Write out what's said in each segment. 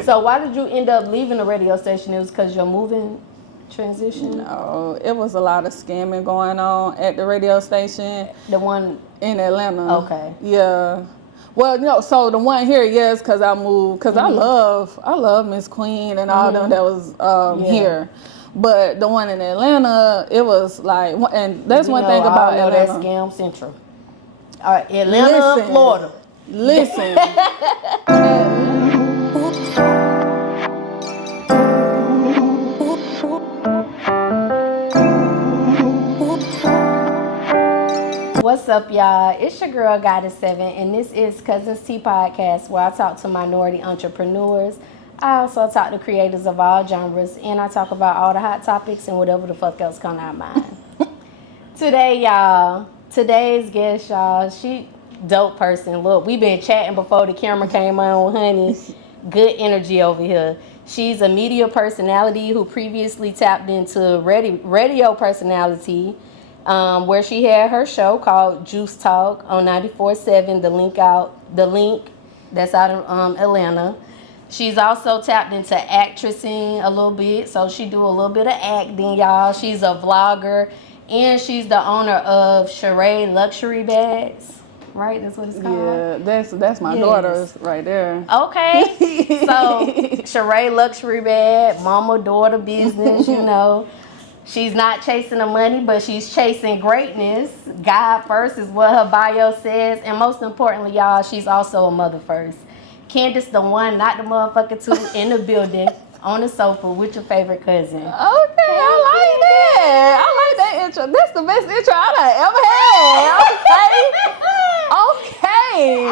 So why did you end up leaving the radio station? It was because you're moving transition? No, it was a lot of scamming going on at the radio station. The one in Atlanta. Okay. Yeah. Well, no, so the one here, yes, because I moved, because I love Miss Queen and all them that was here. But the one in Atlanta, it was like, and that's one thing about Atlanta. That's Scam Central. All right, Atlanta, Florida. Listen. What's up, y'all? It's your girl, Kandace, and this is Cuzn's Tea Podcast, where I talk to minority entrepreneurs. I also talk to creators of all genres, and I talk about all the hot topics and whatever the fuck else come to our mind. Today's guest, y'all, she dope person. Look, we been chatting before the camera came on, honey. Good energy over here. She's a media personality who previously tapped into radio personality, where she had her show called Juice Talk on 94.7, the link that's out of Atlanta. She's also tapped into actressing a little bit, so she do a little bit of acting, y'all. She's a vlogger, and she's the owner of Sheree Luxury Bags, right? That's what it's called? Yeah, that's my daughter's right there. Okay, so Sheree Luxury Bag, mama-daughter business, you know. She's not chasing the money, but she's chasing greatness. God first is what her bio says. And most importantly, y'all, she's also a mother first. Kandace, the one, not the motherfucker two, in the building, on the sofa with your favorite cousin. Okay, I like that. I like that intro. That's the best intro I done ever had. Okay,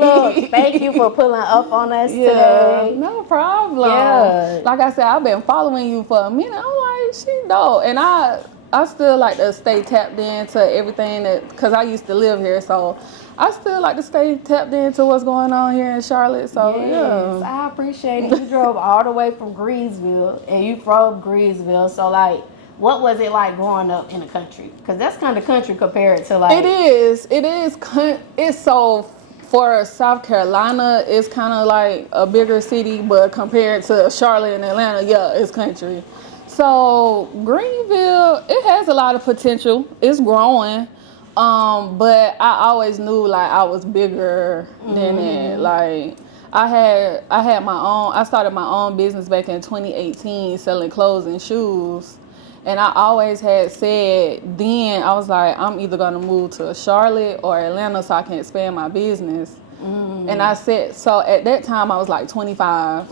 Look, thank you for pulling up on us today. No problem. Yeah. Like I said, I've been following you for a minute. I'm like, she dope. And I still like to stay tapped into everything because I used to live here, so I still like to stay tapped into what's going on here in Charlotte. So yes, I appreciate it. You drove all the way from Greensville, and you from Greensville. So like, what was it like growing up in the country? Because that's kind of country compared to like. It is. It's so. For South Carolina, it's kind of like a bigger city, but compared to Charlotte and Atlanta, yeah, it's country. So Greenville, it has a lot of potential. It's growing, but I always knew like I was bigger than it. Like I had my own. I started my own business back in 2018, selling clothes and shoes. And I always had said then, I was like, I'm either going to move to Charlotte or Atlanta so I can expand my business. And I said, so at that time I was like 25.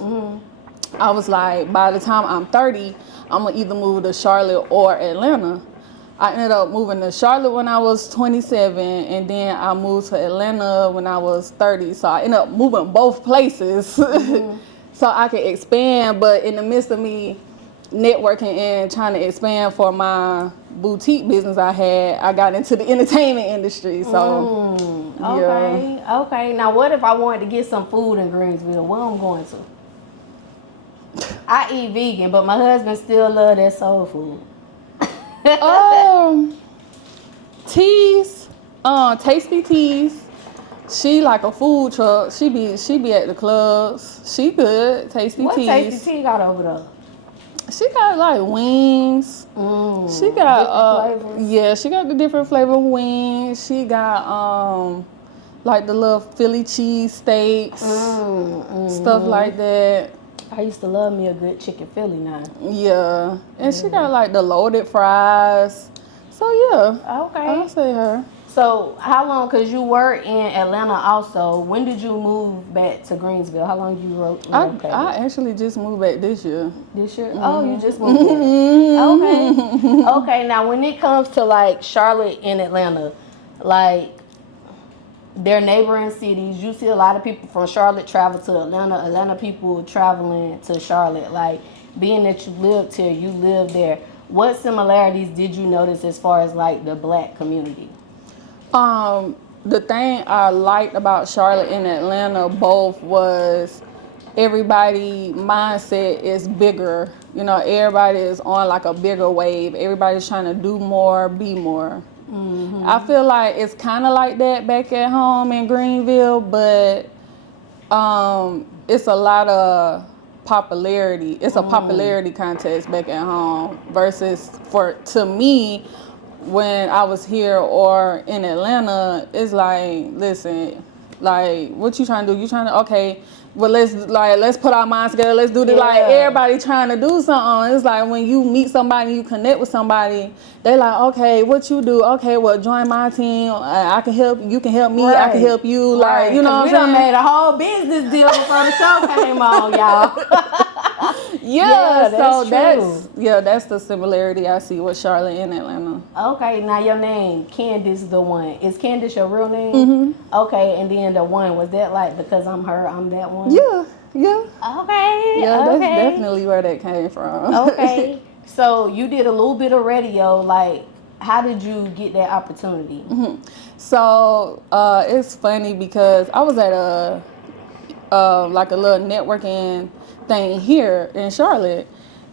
I was like, by the time I'm 30, I'm going to either move to Charlotte or Atlanta. I ended up moving to Charlotte when I was 27, and then I moved to Atlanta when I was 30. So I ended up moving both places so I could expand. But in the midst of me networking and trying to expand for my boutique business I got into the entertainment industry. So Okay. Now what if I wanted to get some food in Greensville? Where I'm going to? I eat vegan, but my husband still love that soul food. Teas, Tasty Teas. She like a food truck. She be at the clubs. She good. Tasty Teas. What Tasty Tea got over there? She got like wings. She got flavors. She got the different flavor wings. She got like the little Philly cheese steaks, stuff like that. I used to love me a good chicken Philly now. Yeah, and she got like the loaded fries. So yeah, Okay. I'll say her. So how long? Cause you were in Atlanta also. When did you move back to Greensville? How long you wrote? I actually just moved back this year. This year? Oh, you just moved back. Okay. Now, when it comes to like Charlotte and Atlanta, like they're neighboring cities. You see a lot of people from Charlotte travel to Atlanta. Atlanta people traveling to Charlotte. Like being that you lived here, you lived there. What similarities did you notice as far as like the Black community? The thing I liked about Charlotte and Atlanta both was everybody mindset is bigger. You know, everybody is on like a bigger wave. Everybody's trying to do more, be more. I feel like it's kind of like that back at home in Greenville, but It's a lot of popularity. It's a popularity contest back at home versus to me when I was here or in Atlanta. It's like, listen, like what you trying to do? You trying to well let's put our minds together. Let's do this. Yeah. Like everybody trying to do something. It's like when you meet somebody, you connect with somebody. They like, okay, what you do? Okay, well join my team. I can help. You can help me. Right. I can help you. Like you know what I'm we saying? done made a whole business deal before the show came on, y'all. Yeah, so true. that's the similarity I see with Charlotte and Atlanta. Okay, now your name, Kandace the one. Is Kandace your real name? Mm-hmm. Okay, and then the one, was that like because I'm her, I'm that one? Yeah. Okay. Yeah, that's definitely where that came from. Okay. So you did a little bit of radio. Like, how did you get that opportunity? Mm-hmm. So it's funny because I was at a like a little networking thing here in Charlotte,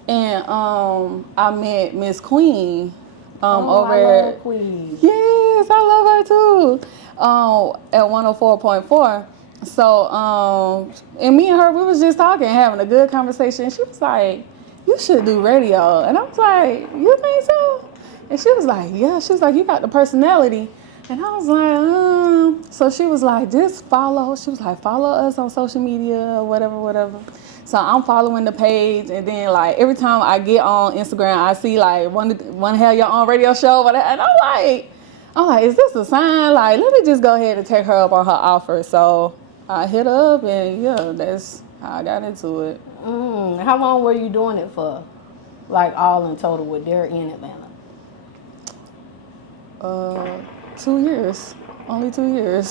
and I met Miss Queen over I love Queen. Yes, I love her too. At 104.4. So and me and her, we was just talking, having a good conversation. She was like, "You should do radio," and I was like, "You think so?" And she was like, "Yeah." She was like, "You got the personality." And I was like, So she was like, just follow. She was like, follow us on social media, whatever. So I'm following the page, and then like every time I get on Instagram, I see like want to have your own radio show, and I'm like, is this a sign? Like, let me just go ahead and take her up on her offer. So I hit her up, and yeah, that's how I got into it. How long were you doing it for? Like all in total with Derek in Atlanta? 2 years. Only 2 years.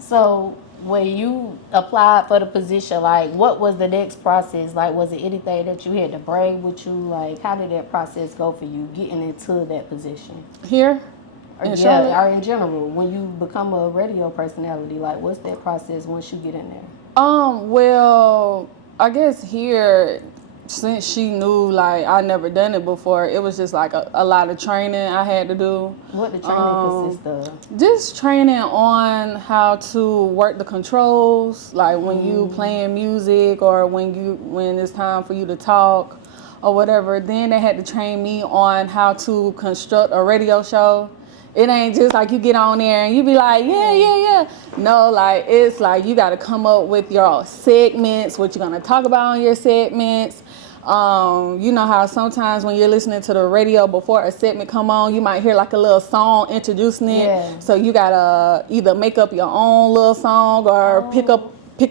So when you applied for the position, like what was the next process? Like was it anything that you had to bring with you? Like how did that process go for you getting into that position? Here? Or in general, when you become a radio personality, like what's that process once you get in there? Well, I guess here, since she knew like I never done it before, it was just like a lot of training I had to do. What the training consist of? Just training on how to work the controls, like when you playing music or when it's time for you to talk or whatever. Then they had to train me on how to construct a radio show. It ain't just like you get on there and you be like, yeah. No, like it's like you got to come up with your segments, what you're gonna talk about on your segments. You know how sometimes when you're listening to the radio before a segment come on, you might hear like a little song introducing it. Yeah. So you gotta either make up your own little song or pick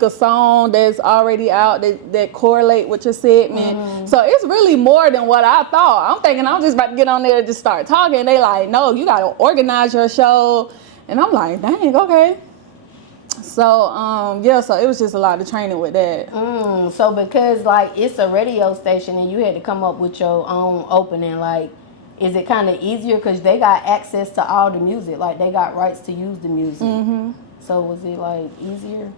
a song that's already out that correlate with your segment. So it's really more than what I thought. I'm thinking I'm just about to get on there and just start talking. They like, no, you gotta organize your show. And I'm like, dang, okay. So so it was just a lot of training with that. So because like it's a radio station and you had to come up with your own opening, like is it kind of easier because they got access to all the music, like they got rights to use the music? So was it like easier?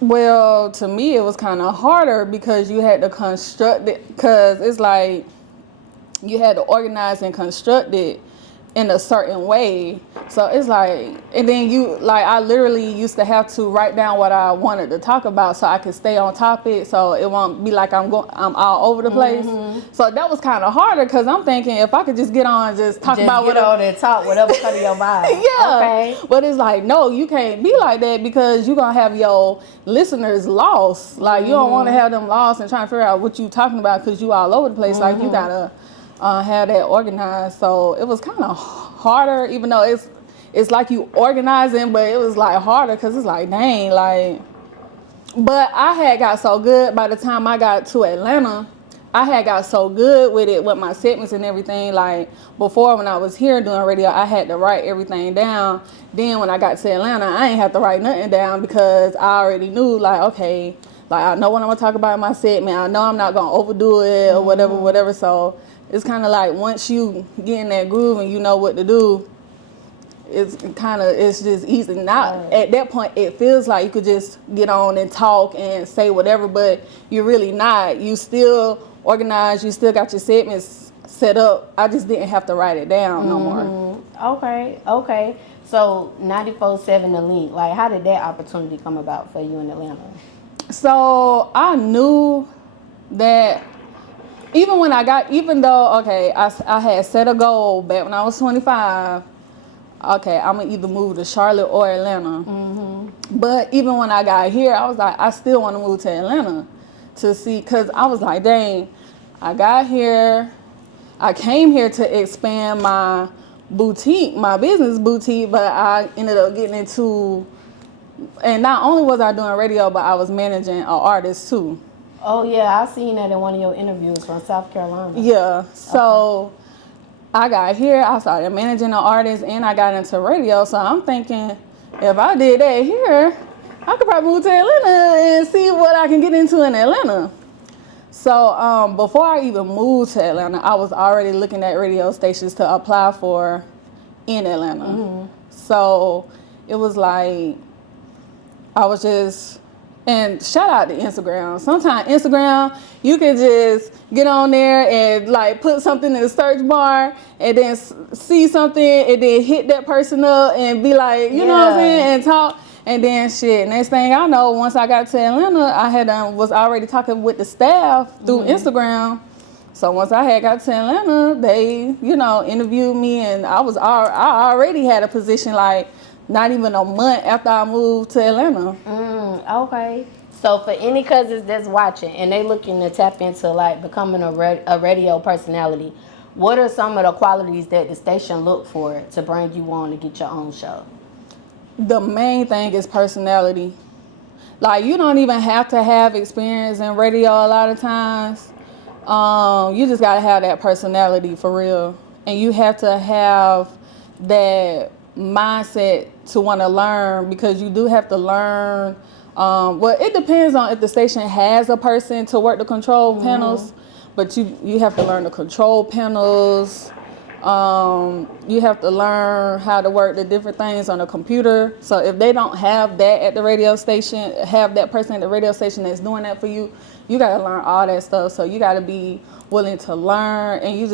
Well, to me it was kind of harder because you had to construct it, because it's like you had to organize and construct it in a certain way. So it's like, and then I literally used to have to write down what I wanted to talk about so I could stay on topic, so it won't be like I'm all over the place. So that was kind of harder because I'm thinking if I could just get on and just talk about whatever comes to your mind. Yeah. Okay. But it's like, no, you can't be like that because you're gonna have your listeners lost. Like you don't want to have them lost and trying to figure out what you talking about because you all over the place. Like you gotta have that organized. So it was kind of harder, even though it's like you organizing, but it was like harder because it's like, dang, like. But I had got so good by the time I got to Atlanta. I had got so good with it, with my segments and everything. Like before, when I was here doing radio, I had to write everything down. Then when I got to Atlanta, I ain't have to write nothing down because I already knew, like, okay, like I know what I'm gonna talk about in my segment. I know I'm not gonna overdo it or whatever. So it's kind of like once you get in that groove and you know what to do, it's just easy. Now at that point, it feels like you could just get on and talk and say whatever, but you're really not. You still organized. You still got your segments set up. I just didn't have to write it down no more. Okay. So 94.7 The Link, like how did that opportunity come about for you in Atlanta? So I knew that even though, okay, I had set a goal back when I was 25, okay, I'm gonna either move to Charlotte or Atlanta. But even when I got here, I was like, I still want to move to Atlanta to see, because I was like, dang, I got here, I came here to expand my boutique, my business boutique, but I ended up getting into, and not only was I doing radio, but I was managing an artist too. Oh yeah, I seen that in one of your interviews from South Carolina. Yeah, so I got here, I started managing an artist, and I got into radio. So I'm thinking, if I did that here, I could probably move to Atlanta and see what I can get into in Atlanta. So before I even moved to Atlanta, I was already looking at radio stations to apply for in Atlanta. So it was like, I was just, and shout out to Instagram. Sometimes Instagram, you can just get on there and like put something in the search bar and then see something and then hit that person up and be like, you know what I'm saying, and talk. And then shit, next thing I know, once I got to Atlanta, I was already talking with the staff through Instagram. So once I had got to Atlanta, they, interviewed me, and I already had a position like not even a month after I moved to Atlanta. Okay. So for any cousins that's watching and they looking to tap into like becoming a radio personality, what are some of the qualities that the station look for to bring you on to get your own show? The main thing is personality. Like, you don't even have to have experience in radio a lot of times. You just gotta have that personality for real. And you have to have that mindset to want to learn, because you do have to learn. Well, it depends on if the station has a person to work the control panels, but you have to learn the control panels. You have to learn how to work the different things on a computer. So if they don't have that at the radio station, have that person at the radio station that's doing that for you, you gotta learn all that stuff. So you gotta be willing to learn, and you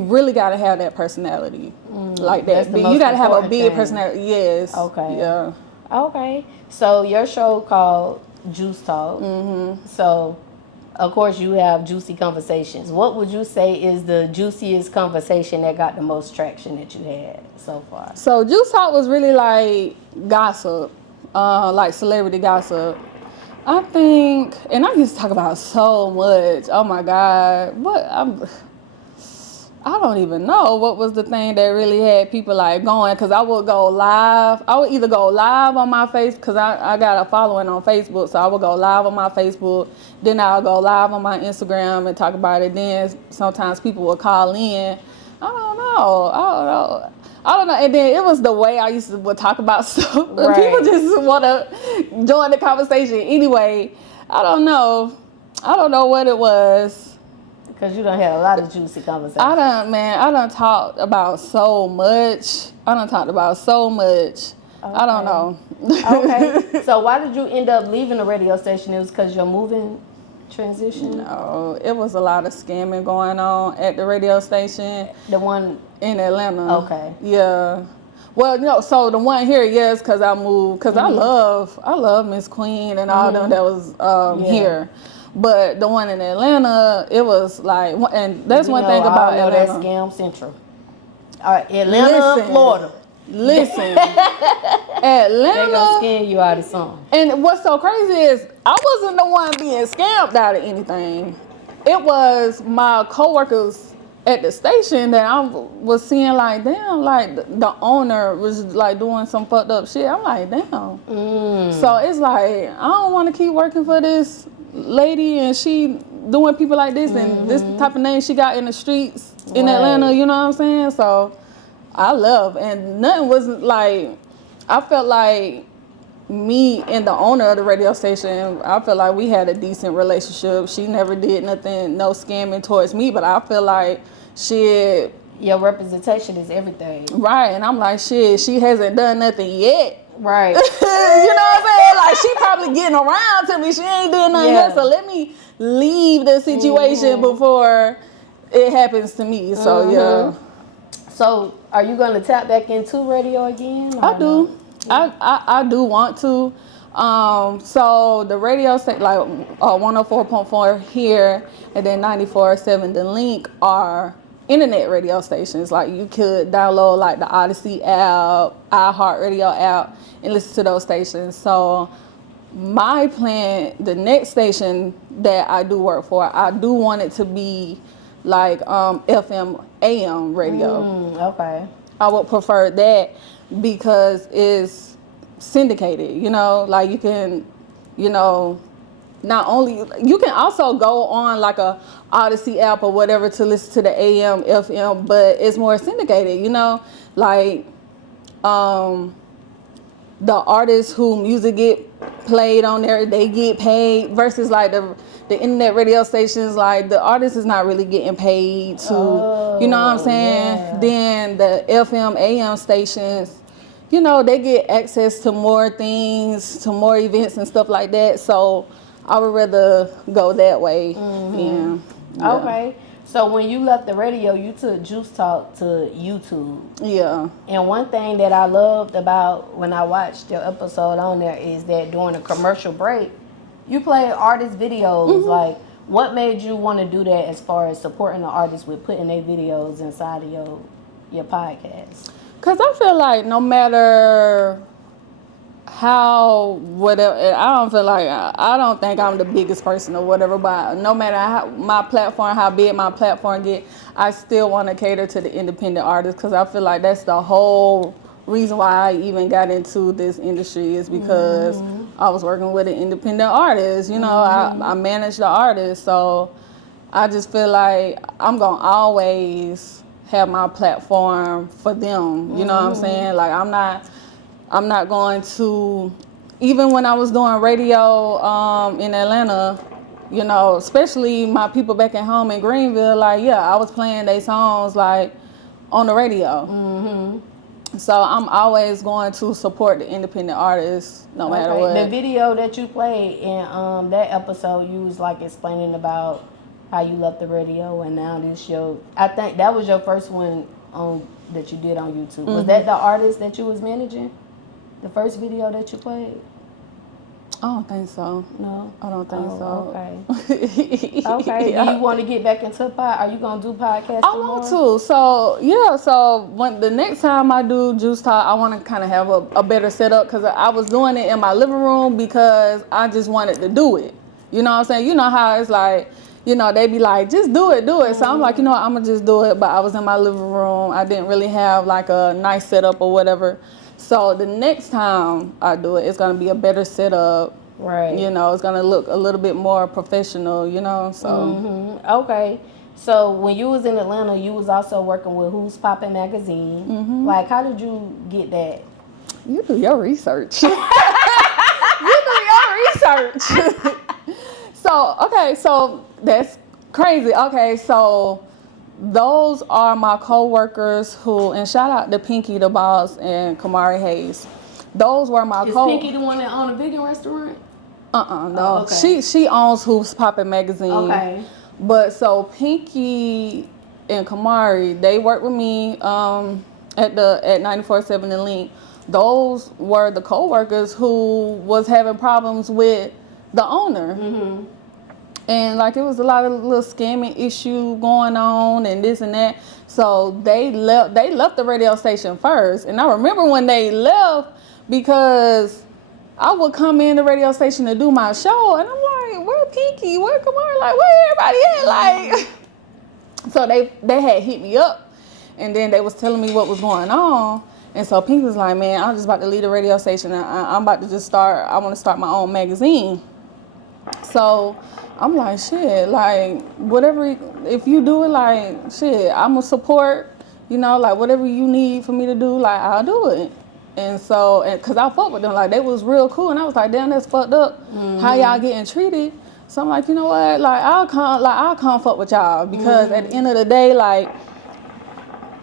really gotta have that personality like that. You gotta have a big personality. Yes. Okay. Yeah. Okay. So your show called Juice Talk. So of course you have juicy conversations. What would you say is the juiciest conversation that got the most traction that you had so far? So Juice Talk was really like gossip, like celebrity gossip. I think, and I used to talk about so much. Oh my God, I don't even know what was the thing that really had people like going, because I would go live. I would either go live on my Facebook, because I got a following on Facebook, so I would go live on my Facebook. Then I'll go live on my Instagram and talk about it. Then sometimes people would call in. I don't know. And then it was the way I would talk about stuff. Right. People just want to join the conversation anyway. I don't know what it was. Because you done had a lot of juicy conversations. I done talked about so much. Okay. I don't know. Okay. So why did you end up leaving the radio station? It was because you're moving transition? No, it was a lot of scamming going on at the radio station. The one in Atlanta. Okay. Yeah. Well, no, so the one here, yes, because I moved, because I love Miss Queen and all them that was here. But the one in Atlanta, it was like, and that's one thing about Atlanta. That's Scam Central. All right, Atlanta, Florida. Listen, Atlanta. They gonna scam you out of something. And what's so crazy is I wasn't the one being scammed out of anything. It was my coworkers at the station that I was seeing like, damn, like the owner was like doing some fucked up shit. I'm like, damn. So it's like, I don't want to keep working for this lady and she doing people like this and this type of name she got in the streets in Atlanta, you know what I'm saying? So I love, and nothing was like, I felt like me and the owner of the radio station, I feel like we had a decent relationship. She never did nothing, no scamming towards me, but I feel like shit. Your representation is everything. Right, and I'm like, shit, she hasn't done nothing yet. Right. You know what I'm saying? Like, she probably getting around to me. She ain't doing nothing yet, so let me leave the situation before it happens to me. So, yeah. So, are you going to tap back into radio again? I do. No? I do want to. So the radio station, like 104.4 here, and then 94.7 The Link are internet radio stations. Like you could download like the Odyssey app, iHeartRadio app, and listen to those stations. So my plan, the next station that I do work for, I do want it to be like FM AM radio. Okay. I would prefer that because it's syndicated, you know, like you can, you know, not only, you can also go on like a Odyssey app or whatever to listen to the AM, FM, but it's more syndicated, you know, like the artists who music get played on there, they get paid versus like the internet radio stations, like the artist is not really getting paid to, you know what I'm saying? Yeah. Then the FM, AM stations, you know, they get access to more things, to more events and stuff like that. So I would rather go that way. Yeah. Okay. So when you left the radio, you took Juice Talk to YouTube. Yeah. And one thing that I loved about when I watched your episode on there is that during a commercial break, you played artist videos. Like, what made you want to do that as far as supporting the artists with putting their videos inside of your podcast? Because I feel like no matter how, whatever, I don't feel like, I don't think I'm the biggest person or whatever, but no matter how my platform, how big my platform get, I still want to cater to the independent artists because I feel like that's the whole reason why I even got into this industry is because I was working with an independent artist, you know, I manage the artist, so I just feel like I'm going to always have my platform for them, you know what I'm saying? Like I'm not going to, even when I was doing radio in Atlanta, you know, especially my people back at home in Greenville, like, yeah, I was playing their songs, like, on the radio. So I'm always going to support the independent artists, no matter what. The video that you played in that episode, you was, like, explaining about how you left the radio and now this show. I think that was your first one that you did on YouTube. Was that the artist that you was managing? The first video that you played? I don't think so. No? I don't think so. Okay. Okay. Yeah. Do you want to get back into Are you going to do podcasts I want to. So, yeah. So, when the next time I do Juice Talk, I want to kind of have a better setup because I was doing it in my living room because I just wanted to do it. You know what I'm saying? You know how it's like, you know, they be like, just do it. So I'm like, you know what, I'm going to just do it. But I was in my living room. I didn't really have like a nice setup or whatever. So the next time I do it, it's going to be a better setup. Right. You know, it's going to look a little bit more professional, you know, so. Okay. So when you was in Atlanta, you was also working with Who's Poppin' magazine. Like, how did you get that? You do your research. You do your research. So that's crazy. Okay, so those are my co-workers who, and shout out to Pinky the Boss and Kamari Hayes. Those were my Is Pinky the one that owned a vegan restaurant? No. Oh, okay. She owns Who's Poppin' magazine. Okay. But so Pinky and Kamari, they work with me at 94.7 The Link. Those were the co-workers who was having problems with the owner. And like it was a lot of little scamming issue going on and this and that. So they left the radio station first. And I remember when they left because I would come in the radio station to do my show and I'm like, where Pinky? Where Kamari? Like, where everybody at? Like, so they had hit me up and then they was telling me what was going on. And so Pinky was like, man, I'm just about to leave the radio station. I'm about to I want to start my own magazine. So I'm like, shit, like, whatever, if you do it, like, shit, I'm going to support, you know, like, whatever you need for me to do, like, I'll do it. And so, because I fucked with them, like, they was real cool, and I was like, damn, that's fucked up, how y'all getting treated. So I'm like, you know what, like, I'll come fuck with y'all, because at the end of the day, like,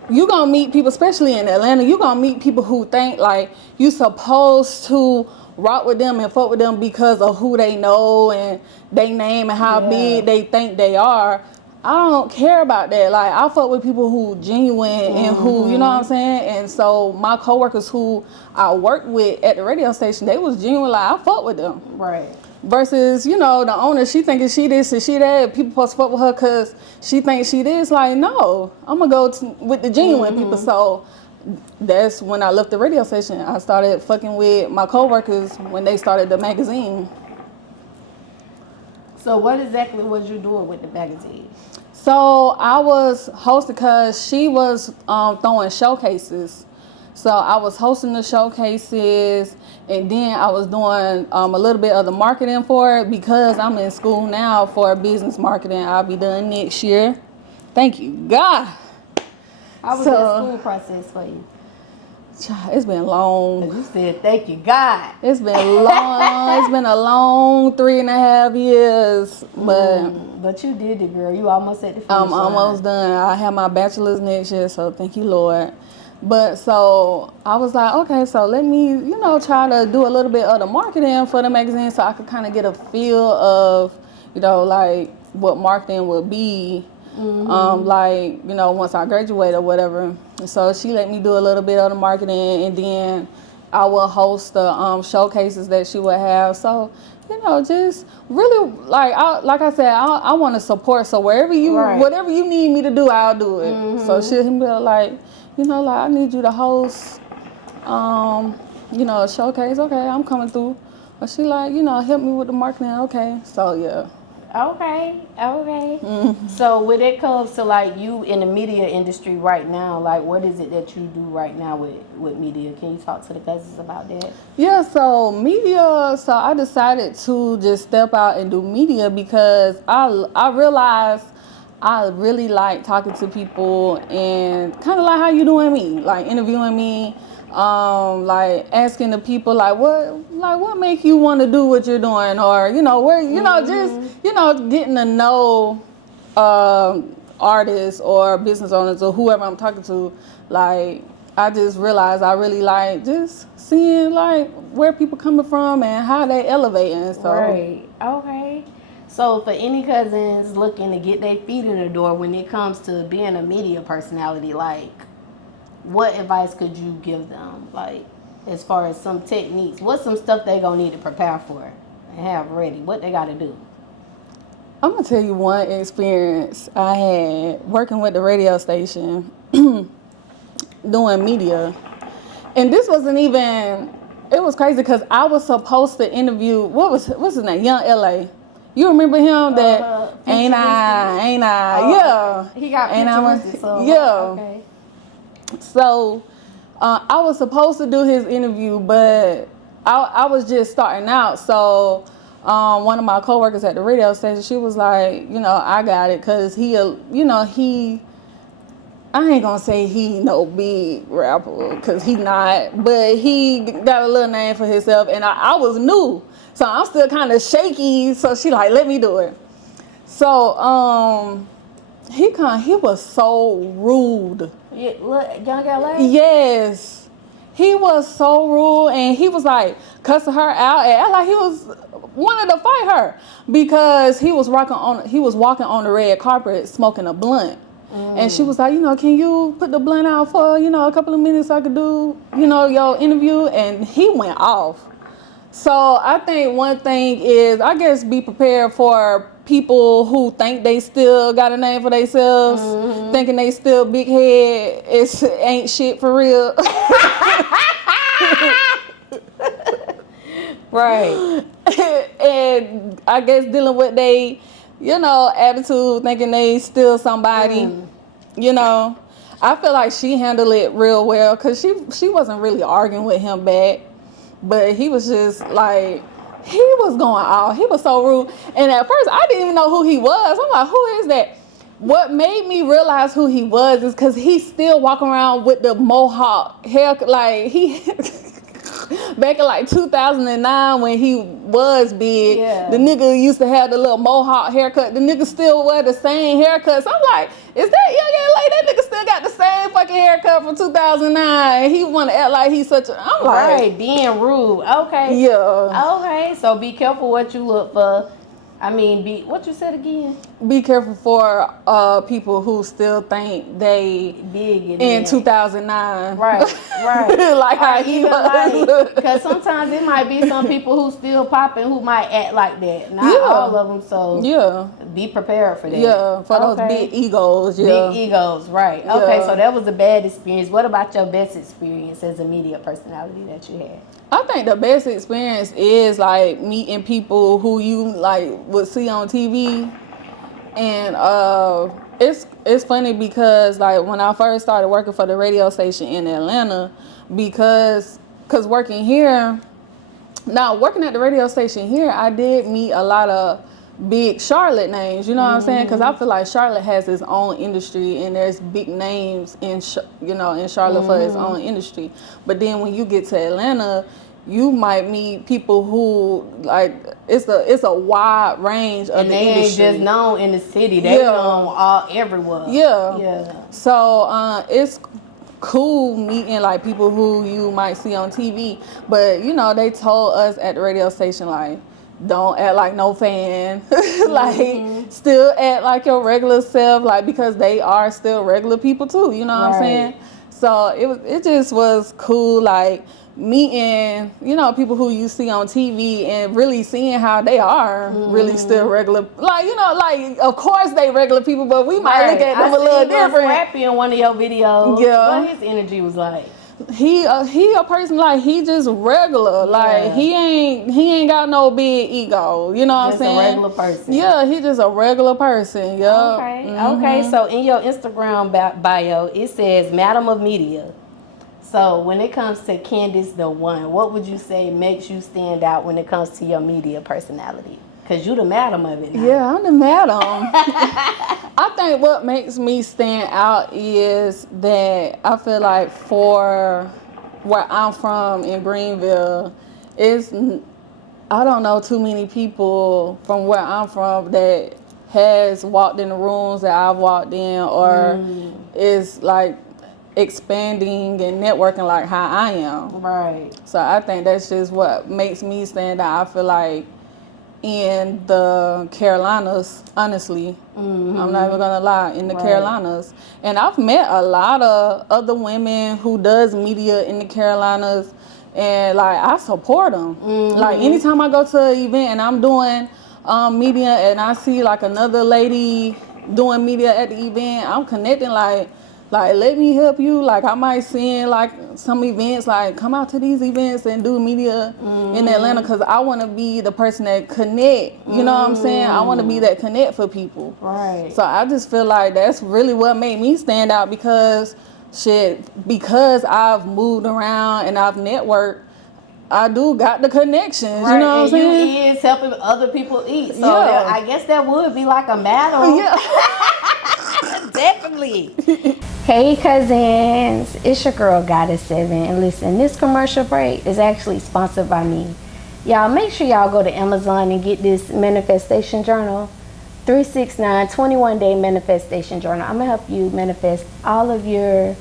you gonna meet people, especially in Atlanta, you gonna meet people who think, like, you supposed to rock with them and fuck with them because of who they know and they name and how big they think they are. I don't care about that. Like, I fuck with people who genuine and who, you know what I'm saying? And so my coworkers who I worked with at the radio station, they was genuine. Like, I fuck with them. Right. Versus, you know, the owner, she thinking she this and she that. People supposed to fuck with her because she thinks she this. Like, no, I'm gonna go with the genuine people. So that's when I left the radio station. I started fucking with my coworkers when they started the magazine. So what exactly was you doing with the magazine? So I was hosting because she was throwing showcases. So I was hosting the showcases, and then I was doing a little bit of the marketing for it because I'm in school now for business marketing. I'll be done next year. Thank you, God. How was that school process for you? It's been long. You said, thank you, God. It's been long. It's been a long 3.5 years. But you did it, girl. You almost at the finish I'm line. almost done. I have my bachelor's next year, so thank you, Lord. But so I was like, okay, so let me, you know, try to do a little bit of the marketing for the magazine so I could kind of get a feel of, you know, like what marketing would be. Like, you know, once I graduate or whatever. So she let me do a little bit of the marketing, and then I will host the showcases that she would have. So, you know, just really, like I said, I want to support. So wherever you, whatever you need me to do, I'll do it. So she'll be like, you know, like, I need you to host, you know, a showcase. Okay, I'm coming through. But she like, you know, help me with the marketing. Okay, so yeah. Okay. So when it comes to like you in the media industry right now, like what is it that you do right now with media? Can you talk to the cousins about that? Yeah, so media, so I decided to just step out and do media because I realized I really like talking to people and kind of like how you doing me, like interviewing me, like asking the people like what make you want to do what you're doing, or you know where you know just you know getting to know artists or business owners or whoever I'm talking to. Like, I just realized I really like just seeing like where people coming from and how they elevating. So Right. Okay. So for any cousins looking to get their feet in the door when it comes to being a media personality, like what advice could you give them? Like as far as some techniques, what's some stuff they gonna need to prepare for and have ready? What they gotta do? I'm gonna tell you one experience I had working with the radio station, doing media, and this wasn't even. It was crazy because I was supposed to interview what's his name, Young LA. You remember him? That ain't I? Oh, yeah. He got futuristic. So yeah. Okay. So I was supposed to do his interview, but I was just starting out. So one of my coworkers at the radio station, she was like, you know, I got it, cause he, you know, I ain't gonna say he no big rapper, cause he not, but he got a little name for himself, and I was new, so I'm still kind of shaky. So she like, let me do it. So he was so rude. Yeah, look, Young LA? Yes. He was so rude, and he was like cussing her out and act like he was wanted to fight her because he was walking on the red carpet smoking a blunt. And she was like, you know, can you put the blunt out for, you know, a couple of minutes so I could do, you know, your interview? And he went off. So I think one thing is, I guess, be prepared for people who think they still got a name for themselves, thinking they still big head. It ain't shit for real. Right. And I guess dealing with they, you know, attitude, thinking they still somebody, you know. I feel like she handled it real well because she wasn't really arguing with him back. But he was just like, he was going off. He was so rude. And at first, I didn't even know who he was. I'm like, who is that? What made me realize who he was is because he's still walking around with the mohawk hair. Like, he, back in like 2009 when he was big, the nigga used to have the little mohawk haircut. The nigga still wear the same haircut. So I'm like, is that Young LA? That nigga still got the same fucking haircut from 2009. And he want to act like he's such a, I'm like. Right, being rude. Okay. Yeah. Okay, so be careful what you look for. I mean, what you said again? be careful for people who still think they Big in 2009. Right. Like how he was. Because sometimes it might be some people who still popping who might act like that. Not all of them, so be prepared for that. Yeah, for those big egos. Big egos, right. Okay, so that was a bad experience. What about your best experience as a media personality that you had? I think the best experience is like meeting people who you like would see on TV, and it's funny because like when I first started working for the radio station in Atlanta, because working here, now working at the radio station here, I did meet a lot of big Charlotte names, you know what I'm saying? Because I feel like Charlotte has its own industry, and there's big names in Charlotte for its own industry. But then when you get to Atlanta, you might meet people who like it's a wide range of the industry. And they ain't just known in the city; they known everywhere. Yeah. So it's cool meeting like people who you might see on TV, but they told us at the radio station like, don't act like no fan. Like still act like your regular self, like because they are still regular people too, you know what I'm saying? So it just was cool like meeting, people who you see on TV and really seeing how they are really still regular. Like, like of course they regular people, but we might look at them a little different. Rappy in one of your videos. Yeah. What his energy was like. He a person like he just regular, like he ain't got no big ego, you know what I'm saying? Just a regular person. Yeah, he just a regular person. Yeah. Okay. So in your Instagram bio, it says Madam of Media. So when it comes to Kandace the One, what would you say makes you stand out when it comes to your media personality? Because you the madam of it now. Yeah, I'm the madam. I think what makes me stand out is that I feel like for where I'm from in Greenville, I don't know too many people from where I'm from that has walked in the rooms that I've walked in or is like expanding and networking like how I am. Right. So I think that's just what makes me stand out. I feel like in the Carolinas, honestly, I'm not even gonna lie, in the Carolinas. And I've met a lot of other women who does media in the Carolinas, and like I support them. Like anytime I go to an event and I'm doing media and I see like another lady doing media at the event, I'm connecting like let me help you. Like I might send like some events, like come out to these events and do media in Atlanta, because I want to be the person that connect. You know what I'm saying? I want to be that connect for people. Right. So I just feel like that's really what made me stand out, because I've moved around and I've networked. I do got the connections, you know what I'm saying? You is helping other people eat. So I guess that would be like a madam. Yeah. Definitely. Hey cousins, it's your girl Goddess 7, and listen, this commercial break is actually sponsored by me. Y'all make sure y'all go to Amazon and get this manifestation journal, 369 21-day manifestation journal. I'm gonna help you manifest all of your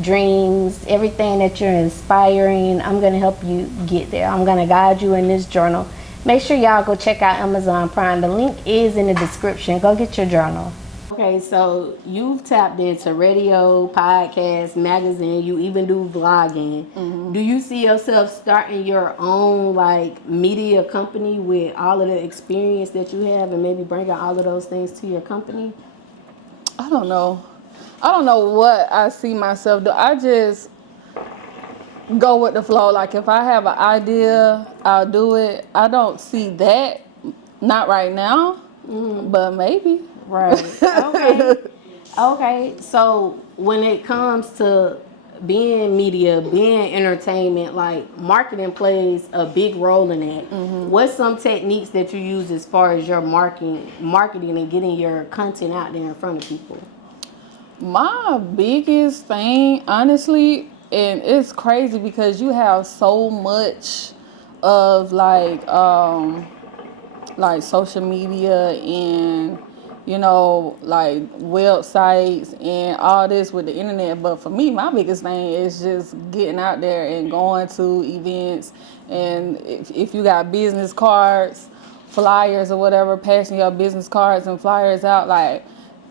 dreams, everything that you're inspiring. I'm gonna help you get there. I'm gonna guide you in this journal. Make sure y'all go check out Amazon Prime. The link is in the description. Go get your journal. Okay, so you've tapped into radio, podcast, magazine, you even do vlogging. Do you see yourself starting your own like media company with all of the experience that you have and maybe bringing all of those things to your company? I don't know what I see myself do. I just go with the flow. Like if I have an idea, I'll do it. I don't see that, not right now, but maybe. Right. Okay. So when it comes to being media, being entertainment, like marketing plays a big role in that. What's some techniques that you use as far as your marketing and getting your content out there in front of people? My biggest thing, honestly, and it's crazy because you have so much of like social media and like websites and all this with the internet. But for me, my biggest thing is just getting out there and going to events. And if you got business cards flyers or whatever, passing your business cards and flyers out like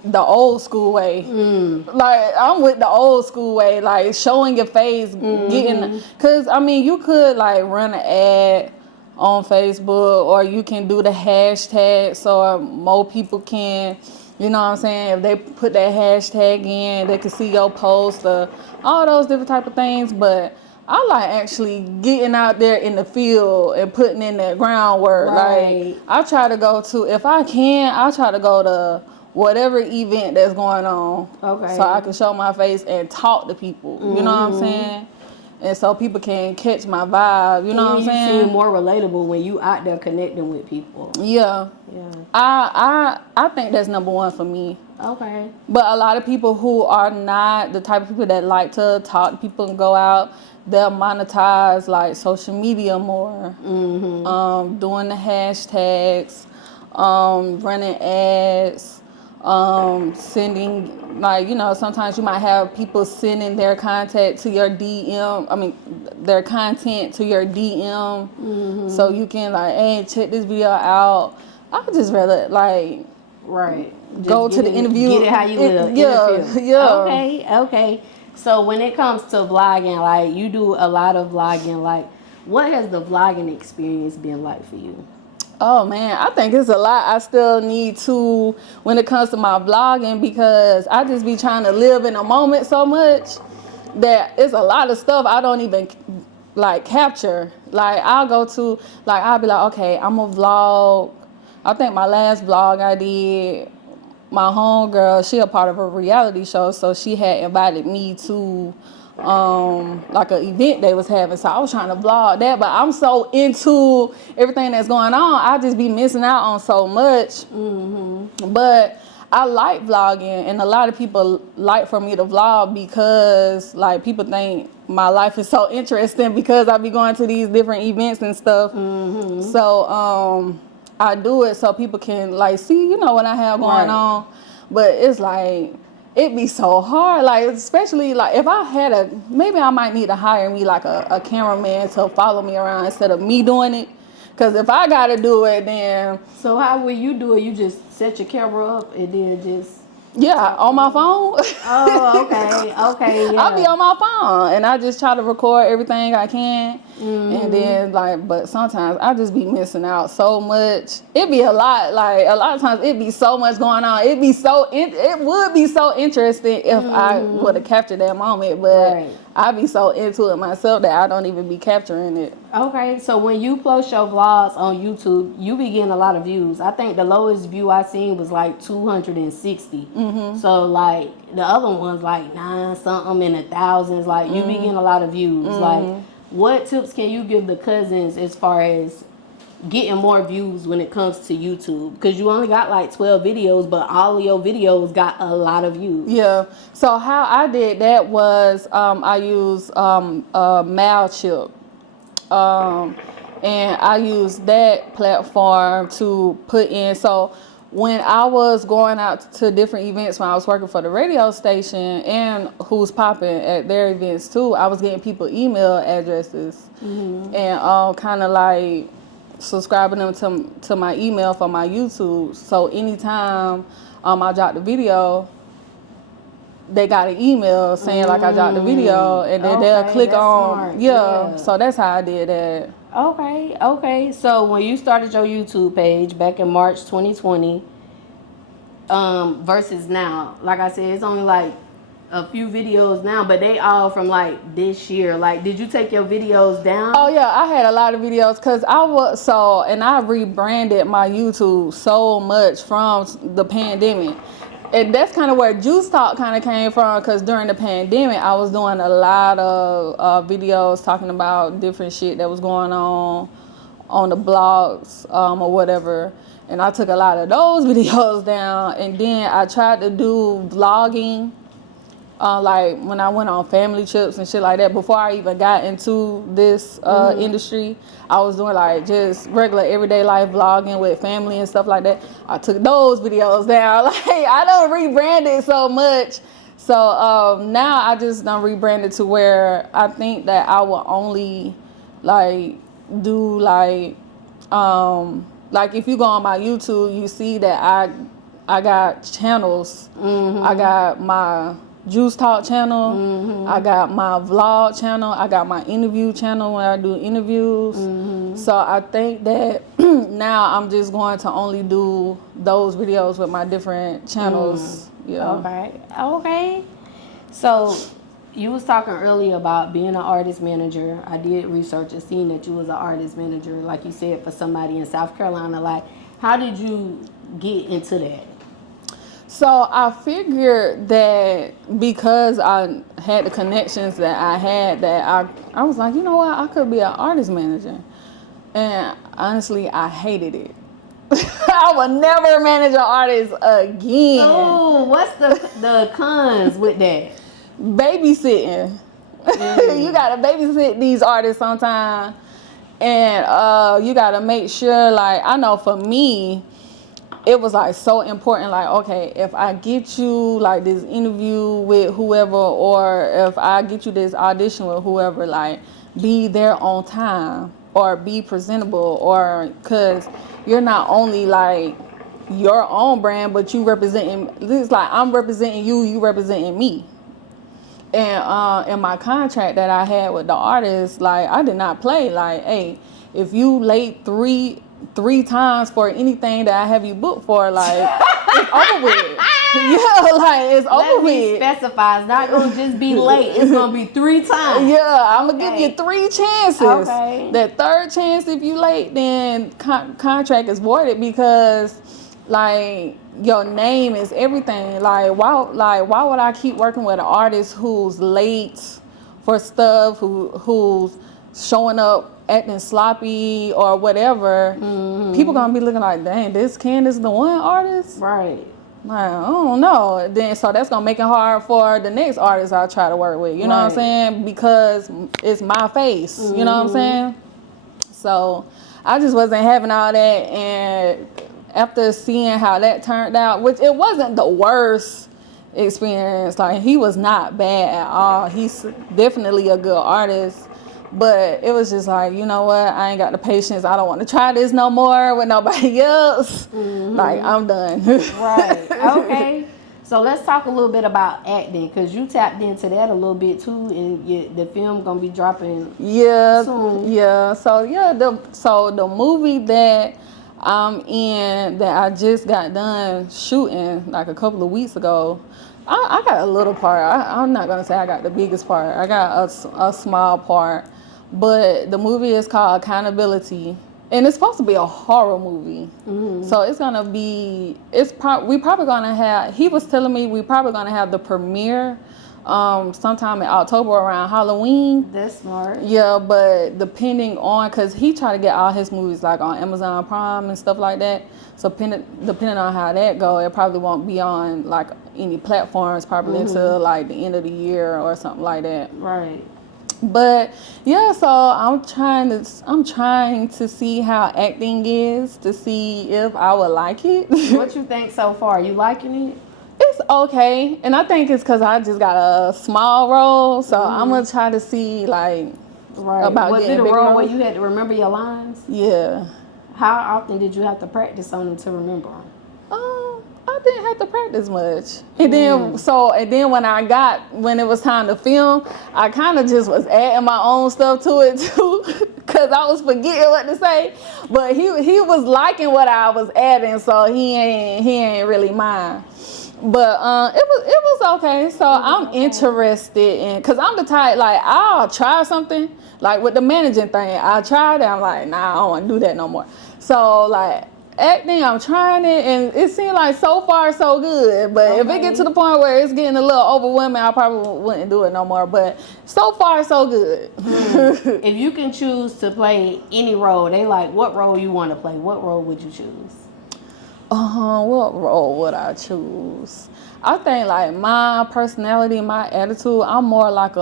the old school way. Like I'm with the old school way, like showing your face, getting, cause I mean you could like run an ad on Facebook, or you can do the hashtag so more people can, you know what I'm saying, if they put that hashtag in, they can see your post, or all those different type of things. But I like actually getting out there in the field and putting in that groundwork. Right. Like I try to go to, if I can, I try to go to whatever event that's going on, Okay. so I can show my face and talk to people. You know what I'm saying? And so people can catch my vibe. You know what I'm saying? You seem more relatable when you out there connecting with people. Yeah. Yeah. I think that's number one for me. Okay. But a lot of people who are not the type of people that like to talk to people and go out, they'll monetize like social media more. Doing the hashtags, running ads, sending, like, you know, sometimes you might have people sending their content to your DM. I mean, their content to your DM, so you can like, hey, check this video out. I would just rather like, right, just go to the interview. Get it how you live. Yeah. Okay. So when it comes to vlogging, like you do a lot of vlogging. Like, what has the vlogging experience been like for you? Oh man, I think it's a lot I still need to when it comes to my vlogging, because I just be trying to live in a moment so much that it's a lot of stuff I don't even like capture. Like I'll go to, like I'll be like, okay, I'm a vlog. I think my last vlog I did, my homegirl, she a part of a reality show, so she had invited me to like an event they was having, so I was trying to vlog that, but I'm so into everything that's going on, I just be missing out on so much. But I like vlogging, and a lot of people like for me to vlog because like people think my life is so interesting because I be going to these different events and stuff. So I do it so people can like see, you know, what I have going on. But it's like, it be so hard, like especially like if I had maybe I might need to hire me like a cameraman to follow me around instead of me doing it. Cause if I gotta do it, then. So how will you do it? You just set your camera up and then just. Yeah, on my phone. Oh, okay, yeah. I'll be on my phone and I just try to record everything I can. And then like, but sometimes I just be missing out so much. It be a lot, like a lot of times it be so much going on. It would be so interesting if I would have captured that moment, but I be so into it myself that I don't even be capturing it. Okay, so when you post your vlogs on YouTube, you be getting a lot of views. I think the lowest view I seen was like 260. So like the other ones like 9 something in the thousands. Like you be getting a lot of views. Like, what tips can you give the Cuzns as far as getting more views when it comes to YouTube? Because you only got like 12 videos, but all of your videos got a lot of views. Yeah. So how I did that was I used Mailchimp. And I used that platform to put in. So when I was going out to different events, when I was working for the radio station and Who's Poppin' at their events too, I was getting people email addresses and kind of like subscribing them to my email for my YouTube. So anytime I dropped the video, they got an email saying like I dropped the video, and then they'll click on. Yeah. So that's how I did that. Okay. So when you started your YouTube page back in March 2020, versus now, like I said, it's only like a few videos now, but they all from like this year. Like, did you take your videos down? Oh yeah, I had a lot of videos because I rebranded my YouTube so much from the pandemic. And that's kind of where Juice Talk kind of came from, because during the pandemic, I was doing a lot of videos talking about different shit that was going on the blogs or whatever. And I took a lot of those videos down. And then I tried to do vlogging, like when I went on family trips and shit like that. Before I even got into this industry, I was doing like just regular everyday life vlogging with family and stuff like that. I took those videos down. Like I done rebranded so much. So now I just done rebranded to where I think that I will only like do like like if you go on my YouTube, you see that I got channels. I got my Juice Talk channel. I got my vlog channel. I got my interview channel where I do interviews. So I think that now I'm just going to only do those videos with my different channels. Yeah. Okay. So you was talking earlier about being an artist manager. I did research and seen that you was an artist manager, like you said, for somebody in South Carolina. Like, how did you get into that? So I figured that because I had the connections that I had, that I was like, you know what, I could be an artist manager. And honestly, I hated it. I would never manage an artist again. Oh, what's the cons with that? Babysitting. You gotta babysit these artists sometimes, and you gotta make sure. Like, I know for me, it was like so important. Like, okay, if I get you like this interview with whoever, or if I get you this audition with whoever, like, be there on time or be presentable, or because you're not only like your own brand, but you representing. It's like I'm representing you, you representing me. And in my contract that I had with the artist, like, I did not play. Like, hey, if you late three times for anything that I have you booked for, like, it's over with. Yeah, like, it's over with. Specify. It's not gonna just be late. It's gonna be 3 times. Yeah, I'm gonna give you 3 chances. Okay. That third chance, if you late, then contract is voided, because, like, your name is everything. Like, why would I keep working with an artist who's late for stuff, who's showing up acting sloppy or whatever? People gonna be looking like, dang, this Kandace the one artist? Right. Like, I don't know. Then so that's gonna make it hard for the next artist I try to work with. You know what I'm saying? Because it's my face. You know what I'm saying? So I just wasn't having all that, and after seeing how that turned out, which it wasn't the worst experience. Like, he was not bad at all. He's definitely a good artist. But it was just like, you know what? I ain't got the patience. I don't want to try this no more with nobody else. Like, I'm done. Right. Okay. So let's talk a little bit about acting, because you tapped into that a little bit too, and the film gonna be dropping soon. Yeah. So yeah, the movie that I'm in, that I just got done shooting like a couple of weeks ago, I got a little part. I'm not gonna say I got the biggest part. I got a small part, but the movie is called Accountability, and it's supposed to be a horror movie. So it's gonna be. We probably gonna have. He was telling me we probably gonna have the premiere sometime in October around Halloween. That's smart. Yeah, but depending on, because he tried to get all his movies like on Amazon Prime and stuff like that. So depending on how that go, it probably won't be on like any platforms probably until like the end of the year or something like that. Right. But yeah, so I'm trying to see how acting is, to see if I would like it. What you think so far? You liking it? It's okay, and I think it's because I just got a small role, so I'm gonna try to see like about Was getting it a bigger role roles. where you had to remember your lines? Yeah. How often did you have to practice on them to remember them? I didn't have to practice much, and then when it was time to film, I kind of just was adding my own stuff to it too, because I was forgetting what to say. But he was liking what I was adding, so he ain't really mind. But it was okay. So I'm interested in, because I'm the type, like, I'll try something, like with the managing thing. I tried it, I'm like, nah, I don't want to do that no more. So like acting, I'm trying it, and it seemed like so far so good. But if it gets to the point where it's getting a little overwhelming, I probably wouldn't do it no more. But so far so good. If you can choose to play any role, they like, what role you want to play? What role would you choose? What role would I choose? I think like my personality, my attitude, I'm more like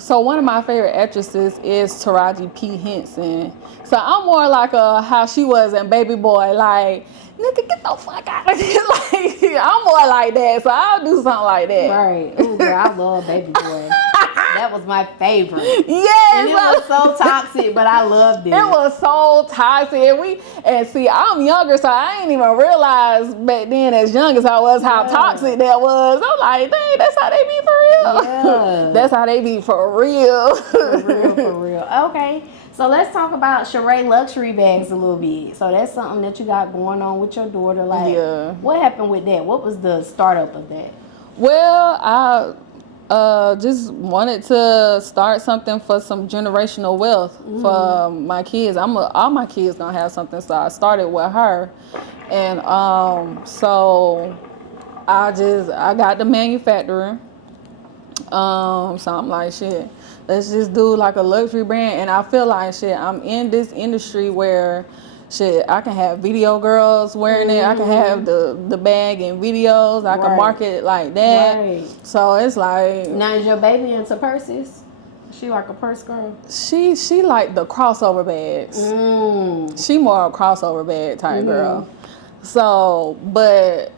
so one of my favorite actresses is Taraji P. Henson. So I'm more like how she was in Baby Boy, like, nigga, get the fuck out of here. Like, I'm more like that, so I'll do something like that. Right. Ooh, girl, I love Baby Boy. That was my favorite. Yes. And it was so toxic, but I loved it. It was so toxic. And see, I'm younger, so I ain't even realize back then, as young as I was, how toxic that was. I'm like, dang, that's how they be for real. Yeah. That's how they be for real. For real. Okay. So let's talk about Sheree luxury bags a little bit. So that's something that you got going on with your daughter. Like, what happened with that? What was the startup of that? Well, I just wanted to start something for some generational wealth for my kids. All my kids gonna have something, so I started with her, and so I got the manufacturer. So I'm like, shit, let's just do like a luxury brand. And I feel like, shit, I'm in this industry where, shit, I can have video girls wearing it. I can have the bag in videos. I can market it like that. Right. So it's like. Now, is your baby into purses? She like a purse girl? She like the crossover bags. She more a crossover bag type girl. So, but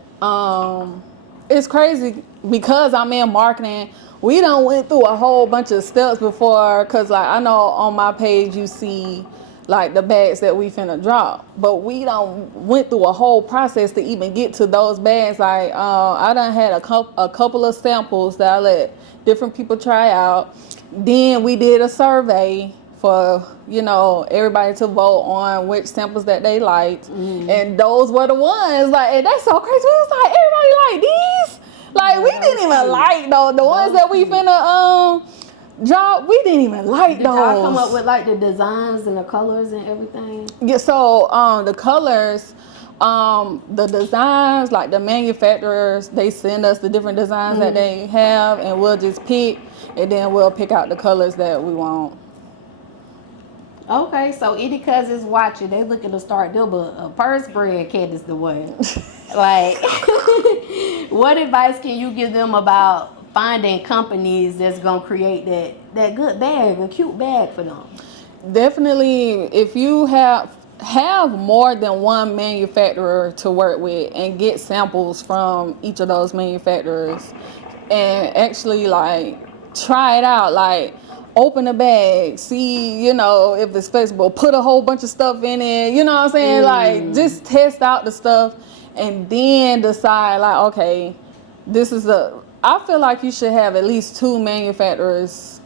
it's crazy because I'm in marketing. We done went through a whole bunch of steps before, cause like I know on my page you see like the bags that we finna drop, but we done went through a whole process to even get to those bags. Like I done had a couple of samples that I let different people try out. Then we did a survey for, you know, everybody to vote on which samples that they liked, and those were the ones. Like, and that's so crazy. We was like, everybody like these. Like, we didn't even like the ones that we finna drop. We didn't even like those. Did y'all come up with like the designs and the colors and everything? Yeah. So the colors, the designs, like the manufacturers, they send us the different designs that they have, and we'll just pick, and then we'll pick out the colors that we want. Okay, so any cousins watching, they looking to start them a purse brand, Kandace the one. Like, what advice can you give them about finding companies that's gonna create that good bag, a cute bag for them? Definitely, if you have more than one manufacturer to work with, and get samples from each of those manufacturers, and actually like try it out, like open the bag, see, you know, if it's flexible, put a whole bunch of stuff in it, you know what I'm saying? Like, just test out the stuff and then decide, like, okay, I feel like you should have at least two manufacturers,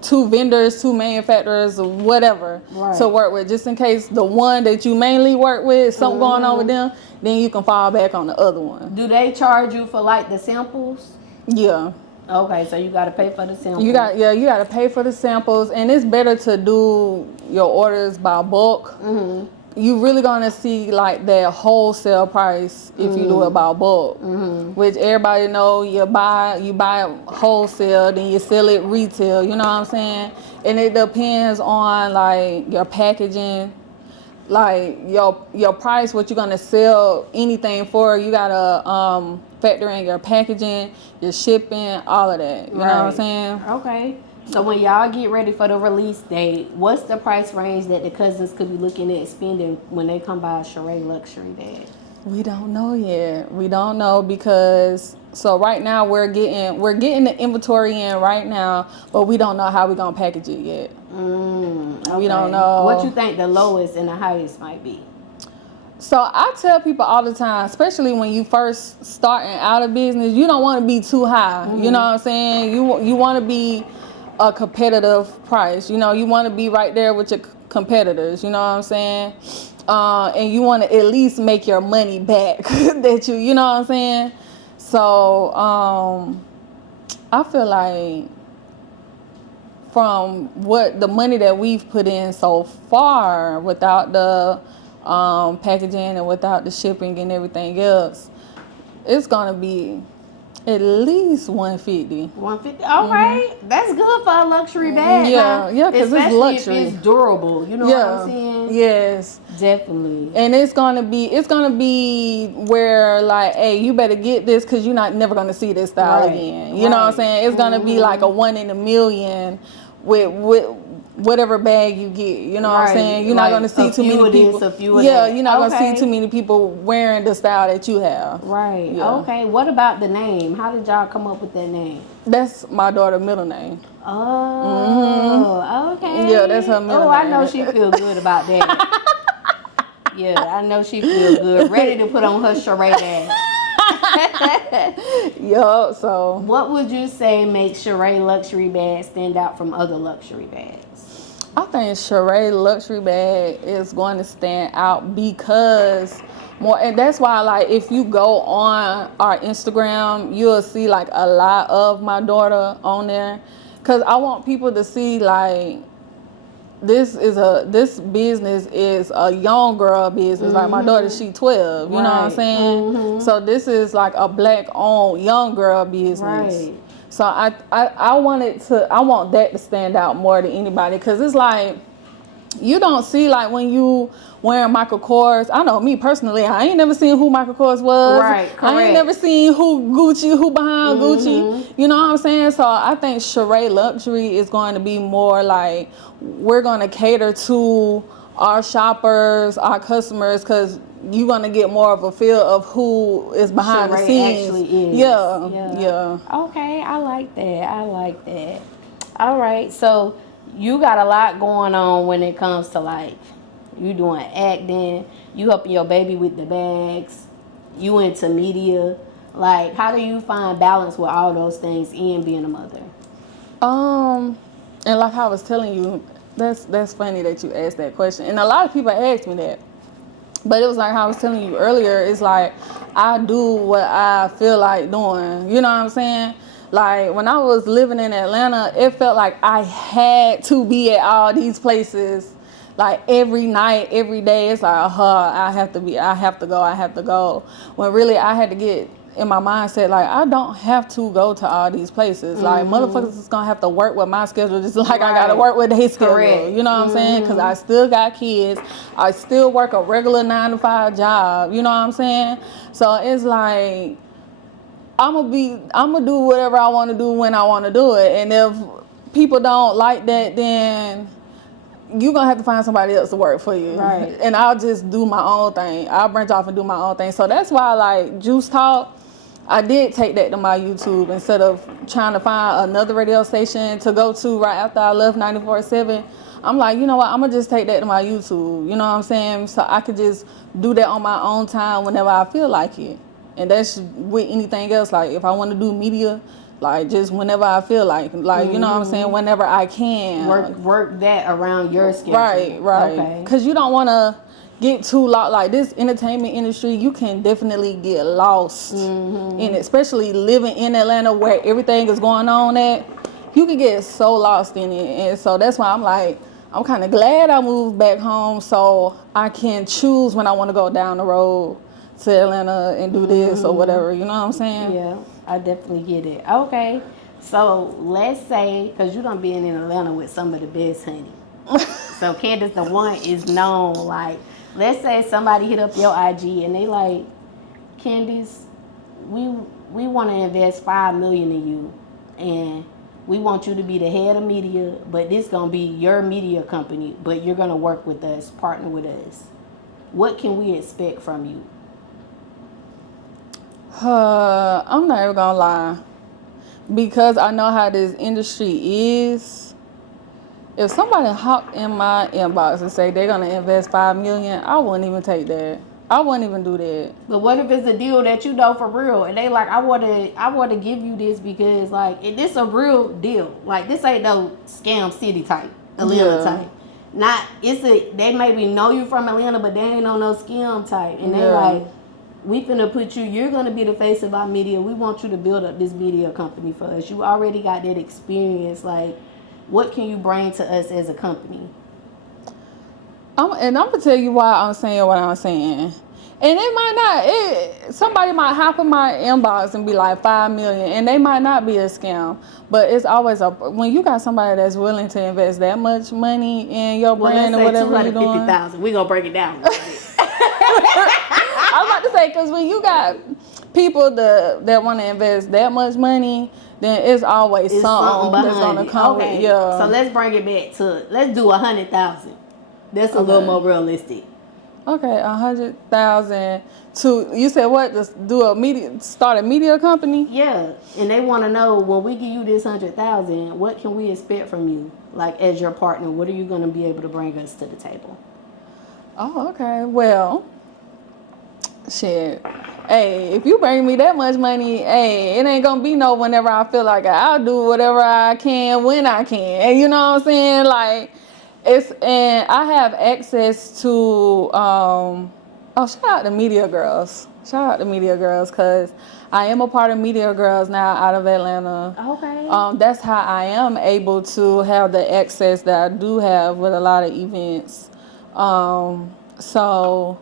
two vendors, two manufacturers, whatever, to work with, just in case the one that you mainly work with, something going on with them, then you can fall back on the other one. Do they charge you for like the samples? Yeah. Okay, so you got to pay for the samples. You got to pay for the samples, and it's better to do your orders by bulk. You really gonna see like that wholesale price if you do it by bulk, which everybody know. You buy wholesale, then you sell it retail. You know what I'm saying? And it depends on like your packaging, like your price, what you're gonna sell anything for. You gotta factor in your packaging, your shipping, all of that. You know what I'm saying? Okay. So when y'all get ready for the release date, what's the price range that the cousins could be looking at spending when they come buy a Sheree luxury bag? We don't know yet. We don't know because so right now we're getting the inventory in right now, but we don't know how we're gonna package it yet. Okay. We don't know. What you think the lowest and the highest might be? So I tell people all the time, especially when you first starting out of business, you don't want to be too high. You know what I'm saying? You want to be a competitive price. You know, you want to be right there with your competitors. You know what I'm saying? And you want to at least make your money back that you know what I'm saying? So I feel like from what the money that we've put in so far, without the packaging and without the shipping and everything else, it's gonna be at least $150. $150. All right, that's good for a luxury bag. Yeah, because it's luxury. Especially if it's durable. You know what I'm saying? Yes, definitely. And it's gonna be where like, hey, you better get this because you're never gonna see this style again. You know what I'm saying? It's gonna be like a 1 in a million with whatever bag you get. You know what I'm Right. saying? You're Like, not going to see a too few many of this, people. a few of Yeah, that. you're not going to Okay. see too many people wearing the style that you have. Right. Yeah. Okay. What about the name? How did y'all come up with that name? That's my daughter's middle name. Oh, okay. Yeah, that's her middle Oh, I name. know she feel good about that. Yeah, I know she feel good. Ready to put on her charade ass. Yup, so. What would you say makes Sheree luxury bag stand out from other luxury bags? I think Sheree luxury bag is going to stand out because more, and that's why, like, if you go on our Instagram, you'll see like a lot of my daughter on there, because I want people to see like this business is a young girl business. Like my daughter, she 12. You know what I'm Right. saying? So this is like a black owned young girl business. Right. So I want that to stand out more than anybody, because it's like you don't see like when you wearing Michael Kors. I know me personally, I ain't never seen who Michael Kors was. Right, I ain't correct. never seen who behind Gucci. You know what I'm saying? So I think Sheree Luxury is going to be more like we're going to cater to our shoppers, our customers, because you're going to get more of a feel of who is behind the Sheree scenes. actually is. Yeah. Okay, I like that. All right, so you got a lot going on when it comes to like you doing acting, you helping your baby with the bags, you into media. Like, how do you find balance with all those things and being a mother? And like I was telling you, that's funny that you asked that question. And a lot of people ask me that. But it was like how I was telling you earlier, it's like I do what I feel like doing. You know what I'm saying? Like when I was living in Atlanta, it felt like I had to be at all these places like every night, every day. It's like, I have to go. When really I had to get in my mindset, like I don't have to go to all these places. Like motherfuckers is gonna have to work with my schedule, just like I gotta work with their schedule. Correct. You know what I'm saying? Because I still got kids. I still work a regular 9-to-5 job. You know what I'm saying? So it's like I'm gonna do whatever I want to do when I want to do it. And if people don't like that, then you're gonna have to find somebody else to work for you. Right. And I'll just do my own thing. I'll branch off and do my own thing. So that's why, like, Juice Talk, I did take that to my YouTube instead of trying to find another radio station to go to right after I left 94.7. I'm like, you know what, I'm gonna just take that to my YouTube. You know what I'm saying? So I could just do that on my own time whenever I feel like it. And that's with anything else. Like, if I want to do media, like, just whenever I feel like, you know what I'm saying, whenever I can. Work that around your schedule. Right. Okay. Because you don't want to get too lost. Like, this entertainment industry, you can definitely get lost in it, especially living in Atlanta where everything is going on at. You can get so lost in it. And so that's why I'm like, I'm kind of glad I moved back home so I can choose when I want to go down the road to Atlanta and do this or whatever. You know what I'm saying? Yeah, I definitely get it. Okay, so let's say, because you done been in Atlanta with some of the best, honey. So Kandace the One is known. Like, let's say somebody hit up your IG and they like, Kandace, we want to invest $5 million in you, and we want you to be the head of media, but this gonna be your media company, but you're gonna work with us, partner with us. What can we expect from you? I'm not even gonna lie, because I know how this industry is. If somebody hopped in my inbox and say they're gonna invest $5 million, I wouldn't even take that. I wouldn't even do that. But what if it's a deal that you know for real, and they like, I wanna give you this because like this a real deal. Like, this ain't no scam city type, Atlanta type. Not they maybe know you from Atlanta, but they ain't on no scam type, and they like, we finna put you're gonna be the face of our media. We want you to build up this media company for us. You already got that experience. Like, what can you bring to us as a company? I'm gonna tell you why I'm saying what I'm saying. And it might not, somebody might hop in my inbox and be like $5 million, and they might not be a scam. But it's always when you got somebody that's willing to invest that much money in your brand or whatever you're doing. $250,000. We gonna break it down. I was about to say, because when you got people that want to invest that much money, then it's always It's something that's behind gonna it. come Okay. with. Yeah. So let's bring it back to, let's do 100,000. That's a little more realistic. Okay, 100,000 to, you said what? Just do start a media company? Yeah, and they want to know, when we give you this 100,000, what can we expect from you? Like, as your partner, what are you going to be able to bring us to the table? Oh, okay. Well, shit. Hey, if you bring me that much money, hey, it ain't gonna be no whenever I feel like it. I'll do whatever I can when I can. And you know what I'm saying? Like, and I have access to shout out to Media Girls. Shout out to Media Girls, because I am a part of Media Girls now out of Atlanta. Okay. That's how I am able to have the access that I do have with a lot of events. So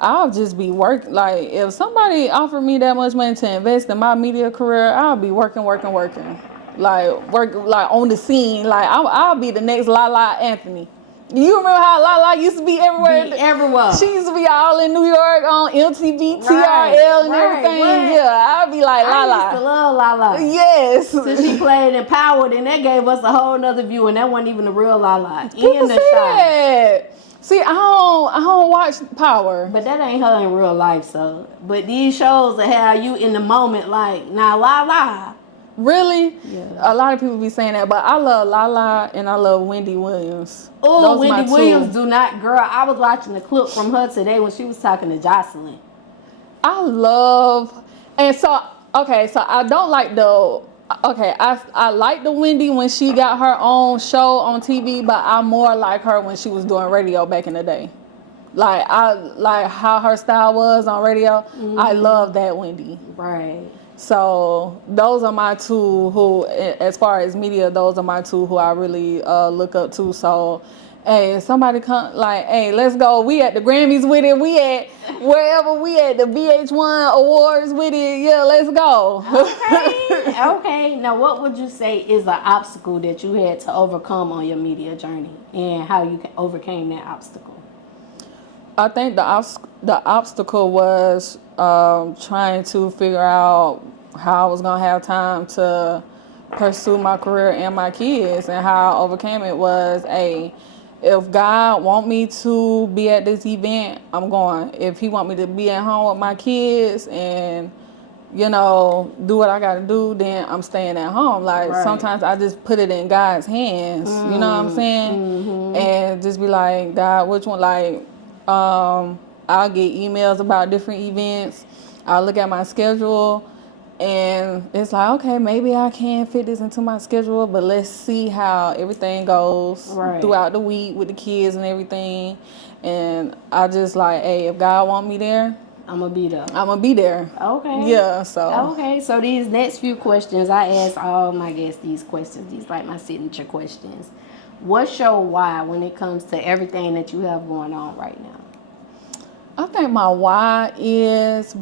I'll just be working. Like, if somebody offered me that much money to invest in my media career, I'll be working. Like, work like on the scene. Like, I'll be the next Lala Anthony. You remember how Lala used to be everywhere? Everywhere. She used to be all in New York on MTV, TRL, and everything. What? Yeah, I'll be like Lala. I used to love Lala. Yes. So she played Empowered, and that gave us a whole nother view, and that wasn't even the real Lala. People say that. See, I don't watch Power. But that ain't her in real life, so. But these shows that have you in the moment, like, now Lala. Really? Yeah. A lot of people be saying that, but I love Lala and I love Wendy Williams. Oh, Wendy Williams do not, girl. I was watching a clip from her today when she was talking to Jocelyn. I love, and so, okay, so I don't like I like the Wendy when she got her own show on TV, but I more like her when she was doing radio back in the day. Like, I like how her style was on radio. Mm-hmm. I love that Wendy. Right. So those are my two who, as far as media, those are my two who I really look up to. So, hey, if somebody come, like, hey, let's go. We at the Grammys with it. We at wherever we at the VH1 Awards with it. Yeah, let's go. Okay. Okay. Now, what would you say is an obstacle that you had to overcome on your media journey, and how you overcame that obstacle? I think the obstacle was trying to figure out how I was gonna have time to pursue my career and my kids, and how I overcame it was, if God want me to be at this event, I'm going. If he want me to be at home with my kids and, you know, do what I gotta do, then I'm staying at home. Like, right. Sometimes I just put it in God's hands, you know what I'm saying? Mm-hmm. And just be like, God, which one? Like, I'll get emails about different events. I'll look at my schedule, and it's like, okay, maybe I can fit this into my schedule, but let's see how everything goes throughout the week with the kids and everything. And I just like, hey, if God want me there, I'm gonna be there. Okay. Yeah. So. Okay. So these next few questions, I ask all my guests these questions. These like my signature questions. What's your why when it comes to everything that you have going on right now? I think my why is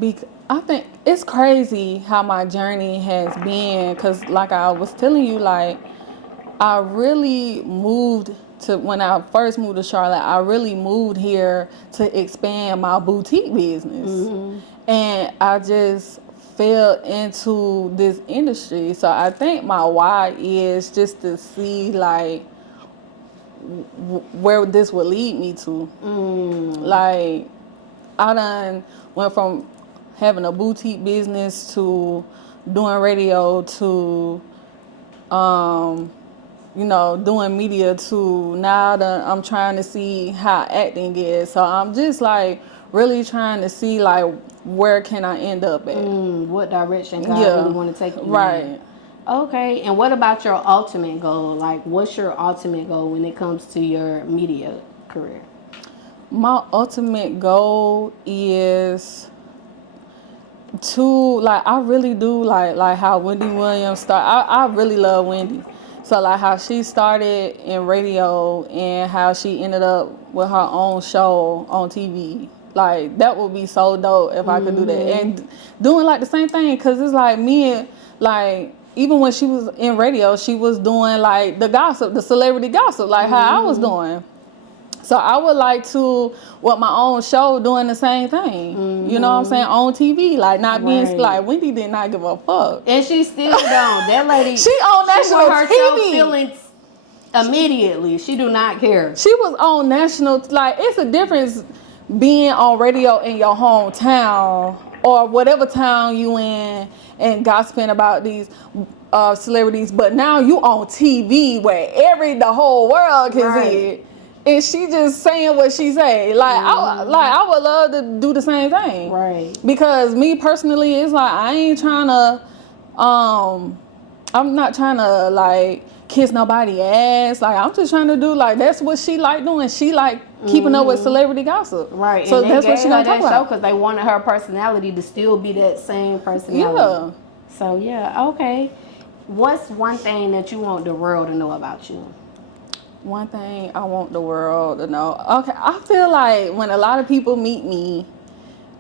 I think it's crazy how my journey has been, because like I was telling you, like, I really moved to, when I first moved to Charlotte, I really moved here to expand my boutique business. Mm-hmm. And I just fell into this industry. So I think my why is just to see, like, where this would lead me to. Like, I done went from having a boutique business to doing radio to, you know, doing media to now I'm trying to see how acting is. So I'm just like really trying to see, like, where can I end up at? What direction God really want to take you in. Okay, and what about your ultimate goal? Like, what's your ultimate goal when it comes to your media career? My ultimate goal is to, like, I really do like how Wendy Williams started. I really love Wendy. So, like, how she started in radio and how she ended up with her own show on TV. Like, that would be so dope if I could do that. And doing, like, the same thing, because it's like me and, like, even when she was in radio, she was doing, like, the gossip, the celebrity gossip, like how I was doing. So I would like to, with my own show, doing the same thing. You know what I'm saying? On TV, like not being like Wendy did not give a fuck, and she still don't. That lady, she on national she her TV. Feelings immediately. She do not care. She was on national. Like it's a difference being on radio in your hometown or whatever town you in and gossiping about these celebrities, but now you on TV where the whole world can see it. And she just saying what she say. Like I would love to do the same thing. Right. Because me personally, it's like I ain't trying to I'm not trying to like kiss nobody ass. Like I'm just trying to do like that's what she like doing. She like keeping up with celebrity gossip. Right. So and that's what she gonna talk about. because they wanted her personality to still be that same personality. Yeah. So yeah, okay. What's one thing that you want the world to know about you? One thing I want the world to know. Okay, I feel like when a lot of people meet me,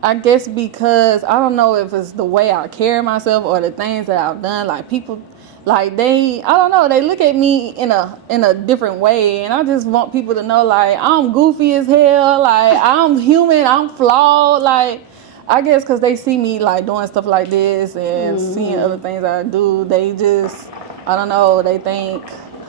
I guess because I don't know if it's the way I carry myself or the things that I've done, like people, like I don't know, they look at me in a different way, and I just want people to know like I'm goofy as hell, like I'm human, I'm flawed, like I guess because they see me like doing stuff like this and seeing other things I do, they just, I don't know, they think.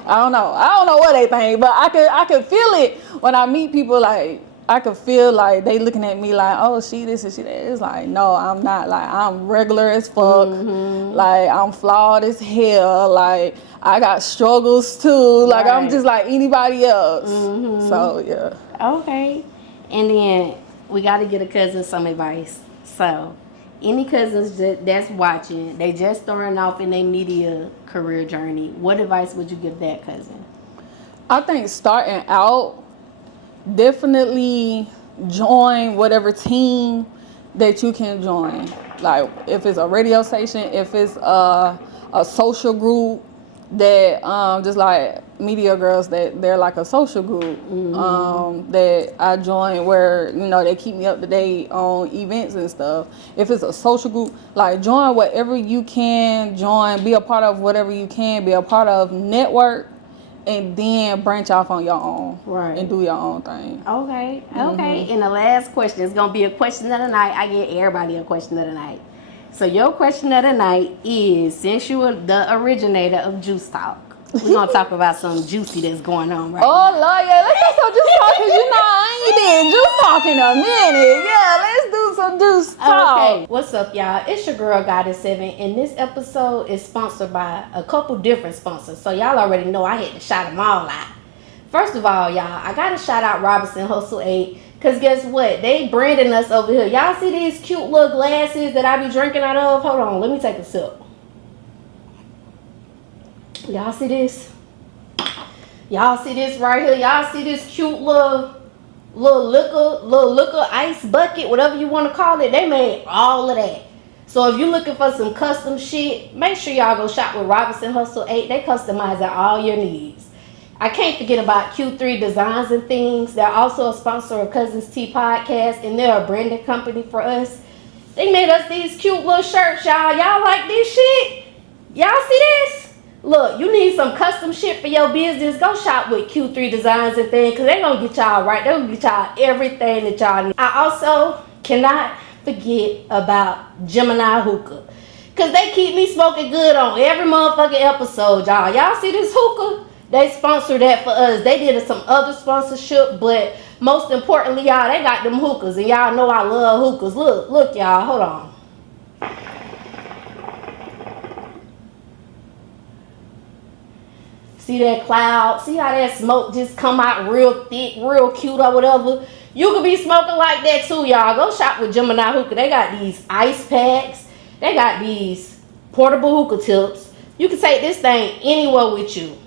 I don't know what they think, but I could feel it when I meet people. Like I could feel like they looking at me like, oh, she this and she that. It's like, no, I'm not. Like I'm regular as fuck. Like I'm flawed as hell. Like I got struggles too. Like I'm just like anybody else. So yeah. Okay, and then we got to get a cousin some advice. So, any cousins that's watching, they just starting off in their media career journey. What advice would you give that cousin? I think starting out, definitely join whatever team that you can join. Like if it's a radio station, if it's a social group that just like media girls, that they're like a social group that I join where they keep me up to date on events and stuff. If it's a social group, like join whatever you can join, be a part of whatever you can, be a part of, network, and then branch off on your own and do your own thing. Okay. And the last question is gonna be a question of the night. I get everybody a question of the night. So your question of the night is, since you are the originator of Juice Talk, we're going to talk about something juicy that's going on right now. Oh, Lord, yeah, let's do some Juice Talk, because I ain't did Juice Talk in a minute. Yeah, let's do some Juice Talk. Okay, what's up, y'all? It's your girl, Goddess7, and this episode is sponsored by a couple different sponsors. So y'all already know I had to shout them all out. First of all, y'all, I got to shout out Robinson Hustle 8. Because guess what? They branding us over here. Y'all see these cute little glasses that I be drinking out of? Hold on, let me take a sip. Y'all see this? Y'all see this right here? Y'all see this cute little liquor ice bucket, whatever you want to call it? They made all of that. So if you're looking for some custom shit, make sure y'all go shop with Robinson Hustle 8. They customize all your needs. I can't forget about Q3 Designs and Things. They're also a sponsor of Cuz's Tea Podcast, and they're a branding company for us. They made us these cute little shirts, y'all. Y'all like this shit? Y'all see this? Look, you need some custom shit for your business, go shop with Q3 Designs and Things, because they're going to get y'all right. They're going to get y'all everything that y'all need. I also cannot forget about Gemini Hookah, because they keep me smoking good on every motherfucking episode, y'all. Y'all see this hookah? They sponsored that for us. They did some other sponsorship, but most importantly, y'all, they got them hookahs, and y'all know I love hookahs. Look, y'all, hold on. See that cloud? See how that smoke just come out real thick, real cute or whatever? You could be smoking like that too, y'all. Go shop with Gemini Hookah. They got these ice packs. They got these portable hookah tips. You can take this thing anywhere with you.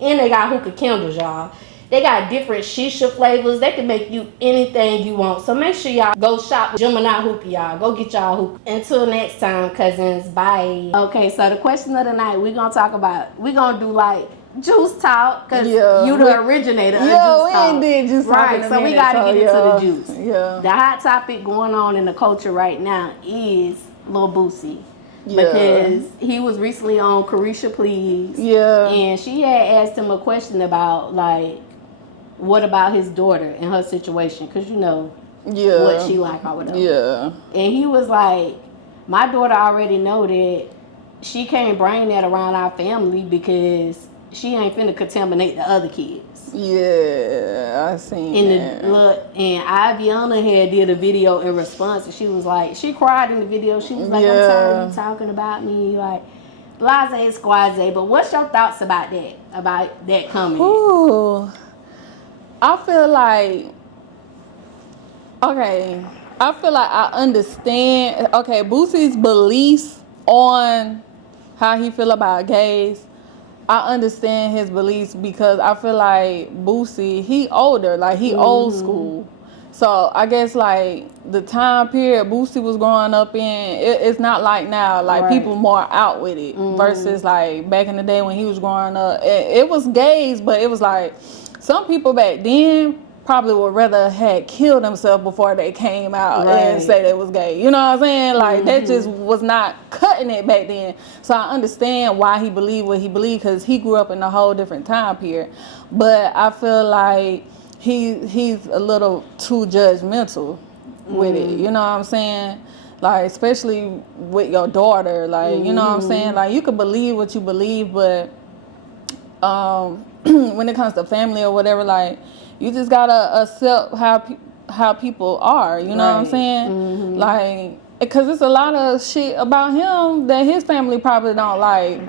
And they got hookah candles, y'all. They got different shisha flavors. They can make you anything you want. So make sure y'all go shop with Gemini Hookah, y'all. Go get y'all hookah. Until next time, cousins. Bye. Okay, so the question of the night, we're going to do like Juice Talk, because you the originator of Juice Talk. Yeah, we ain't did Juice Talk. Right, so we got to get into the juice. Yeah. The hot topic going on in the culture right now is Lil Boosie. Because he was recently on Carisha Please. Yeah. And she had asked him a question about, like, what about his daughter and her situation? Because what she like or whatever. Yeah. And he was like, my daughter already know that she can't bring that around our family because she ain't finna contaminate the other kids. Yeah, I seen that. And Aviana had did a video in response, and she was like, she cried in the video. She was like, I'm tired of you talking about me, like blase squaze. But what's your thoughts about that comment? Ooh, I feel like I understand. Okay, Boosie's beliefs on how he feel about gays. I understand his beliefs because I feel like Boosie, he older, like he old school. So I guess like the time period Boosie was growing up in, it's not like now. Like people more out with it versus like back in the day when he was growing up. It was gays, but it was like some people back then probably would rather had killed themselves before they came out and say they was gay. You know what I'm saying? Like that just was not cutting it back then. So I understand why he believed what he believed because he grew up in a whole different time period. But I feel like he's a little too judgmental with it. You know what I'm saying? Like especially with your daughter. Like you know what I'm saying? Like you can believe what you believe, but when it comes to family or whatever, like you just gotta accept how people are. You know what I'm saying? Like, because it's a lot of shit about him that his family probably don't like,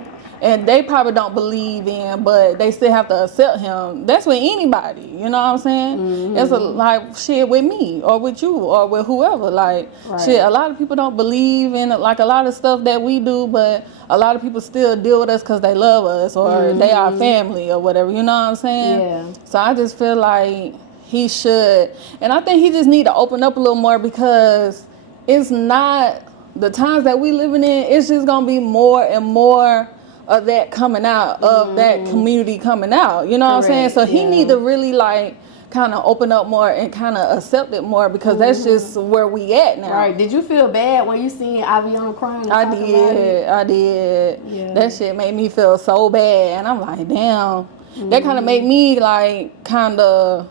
and they probably don't believe in, but they still have to accept him. That's with anybody. You know what I'm saying? It's like shit with me or with you or with whoever. Like shit, a lot of people don't believe in like a lot of stuff that we do, but a lot of people still deal with us because they love us or they are family or whatever. You know what I'm saying? Yeah. So I just feel like he should, and I think he just need to open up a little more because it's not the times that we living in. It's just gonna be more and more of that coming out, of that community coming out. You know what I'm saying? So he need to really like kind of open up more and kind of accept it more because that's just where we at now. Right. Did you feel bad when you seen Aviana crying? I did. Yeah. That shit made me feel so bad. And I'm like, damn. That kind of made me like kind of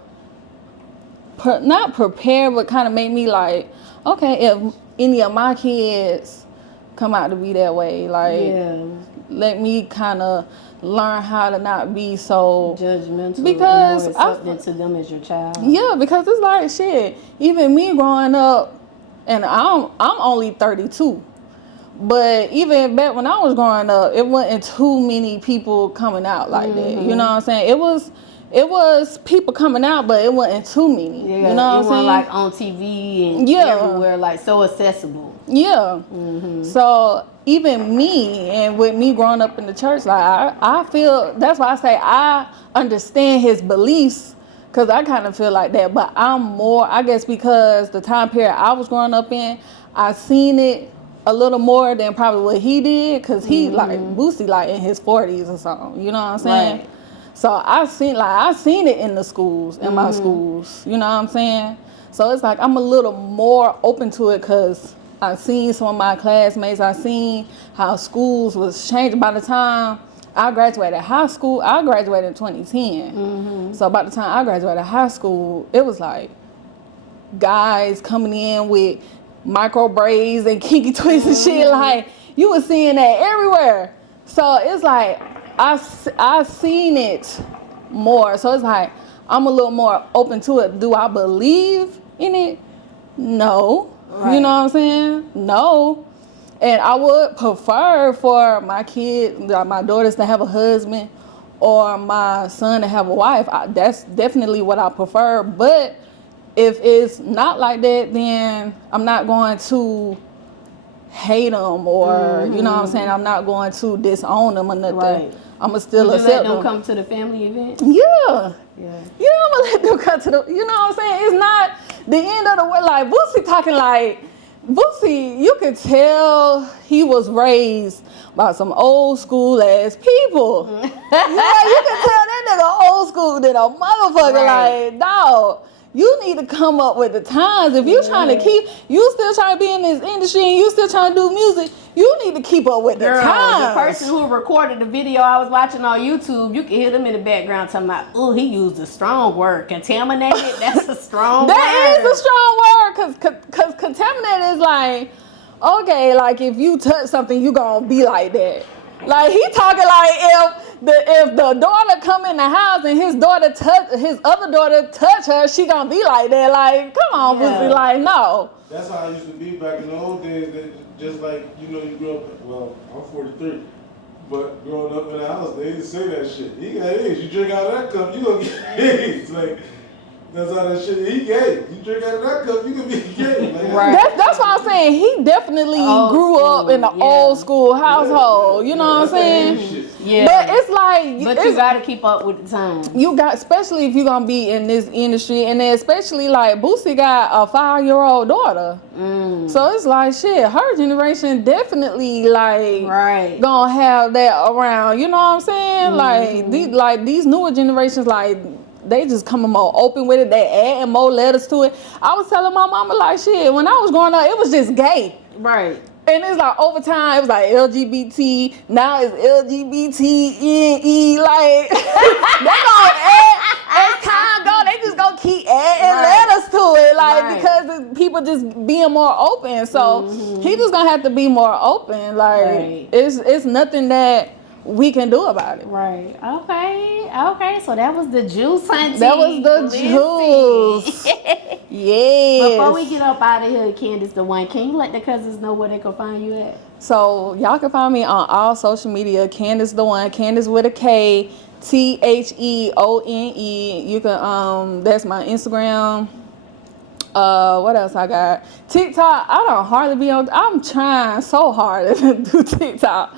not prepared, but kind of made me like, okay, if any of my kids come out to be that way, like let me kind of learn how to not be so judgmental because and more accepting to them as your child. Yeah, because it's like shit. Even me growing up, and I'm only 32, but even back when I was growing up, it wasn't too many people coming out like that. You know what I'm saying? It was people coming out, but it wasn't too many. Yeah, you know what I'm saying? Like on TV and everywhere, like so accessible. Yeah. So even me, and with me growing up in the church, like I feel, that's why I say I understand his beliefs, because I kind of feel like that. But I'm more, I guess, because the time period I was growing up in, I seen it a little more than probably what he did, because he like Boosie like in his 40s or something. You know what I'm saying? Right. So I seen it in the schools, in my schools. You know what I'm saying? So it's like I'm a little more open to it because I've seen some of my classmates. I've seen how schools was changed. By the time I graduated high school, I graduated in 2010. So by the time I graduated high school, it was like guys coming in with micro braids and kinky twists and shit. Like you was seeing that everywhere. So it's like I seen it more. So it's like I'm a little more open to it. Do I believe in it? No. Right. You know what I'm saying? No. And I would prefer for my kids, my daughters to have a husband or my son to have a wife. That's definitely what I prefer. But if it's not like that, then I'm not going to hate them or, you know what I'm saying? I'm not going to disown them or nothing. Right. I'm going to still accept them. Would you let them come to the family event? Yeah. Yeah, I'm going to let them come to the, you know what I'm saying? It's not the end of the world. Like, Boosie talking like, Boosie, you could tell he was raised by some old school ass people. Yeah, you can tell that nigga old school than a motherfucker. Right. Like, dog, you need to come up with the times. If you trying to you still trying to be in this industry and you still trying to do music, you need to keep up with the times. The person who recorded the video I was watching on YouTube, you can hear them in the background talking about, oh, he used a strong word. Contaminated, that's a strong word. That is a strong word, because contaminated is like, okay, like if you touch something, you gonna be like that. Like he talking like if the daughter come in the house and his other daughter touch her, she gonna be like that. Like, come on, pussy, like no. That's how I used to be back in the old days. Just like, you know, you grew up, well, I'm 43, but growing up in the house, they didn't say that shit. He got AIDS. You drink out of that cup, you gonna get AIDS. Like, that's how that shit, he gay. You drink out of that cup, you gonna be gay. Like, right. That's what I'm saying. He definitely grew up in the old school household. You know what I'm saying? Yeah. But it's like, but you gotta keep up with the times. You got, especially if you're gonna be in this industry, and then especially like Boosie got a 5-year-old daughter. So it's like shit. Her generation definitely like gonna have that around. You know what I'm saying? Like these newer generations, like they just coming more open with it. They adding more letters to it. I was telling my mama like shit. When I was growing up, it was just gay. Right. And it's like over time, it was like LGBT. Now it's LGBTE. Like they gonna add as time go. They just gonna keep adding letters to it, like because people just being more open. So he just gonna have to be more open. Like it's nothing that we can do about it. Right. Okay. So that was the juice hunting. That was the juice. Yes. Before we get up out of here, Kandace the One, can you let the cousins know where they can find you at? So y'all can find me on all social media. Kandace the One. Kandace with a K. THEONE. You can that's my Instagram. What else I got? TikTok. I don't hardly be on. I'm trying so hard to do TikTok.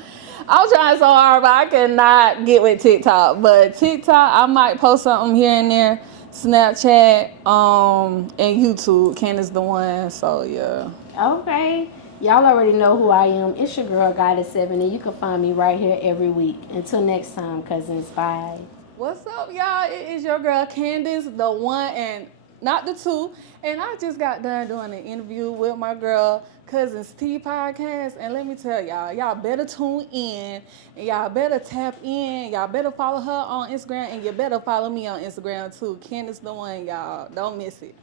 I'm trying so hard, but I cannot get with TikTok. But TikTok, I might post something here and there. Snapchat, and YouTube, Kandace the One. So yeah. Okay. Y'all already know who I am. It's your girl, Goddess7, and you can find me right here every week. Until next time, cousins. Bye. What's up, y'all? It is your girl, Kandace the One, and not the two. And I just got done doing an interview with my girl, Cuzn Tea Podcast, and let me tell y'all better tune in, and y'all better tap in, y'all better follow her on Instagram, and you better follow me on Instagram too. Kandace the One, y'all. Don't miss it.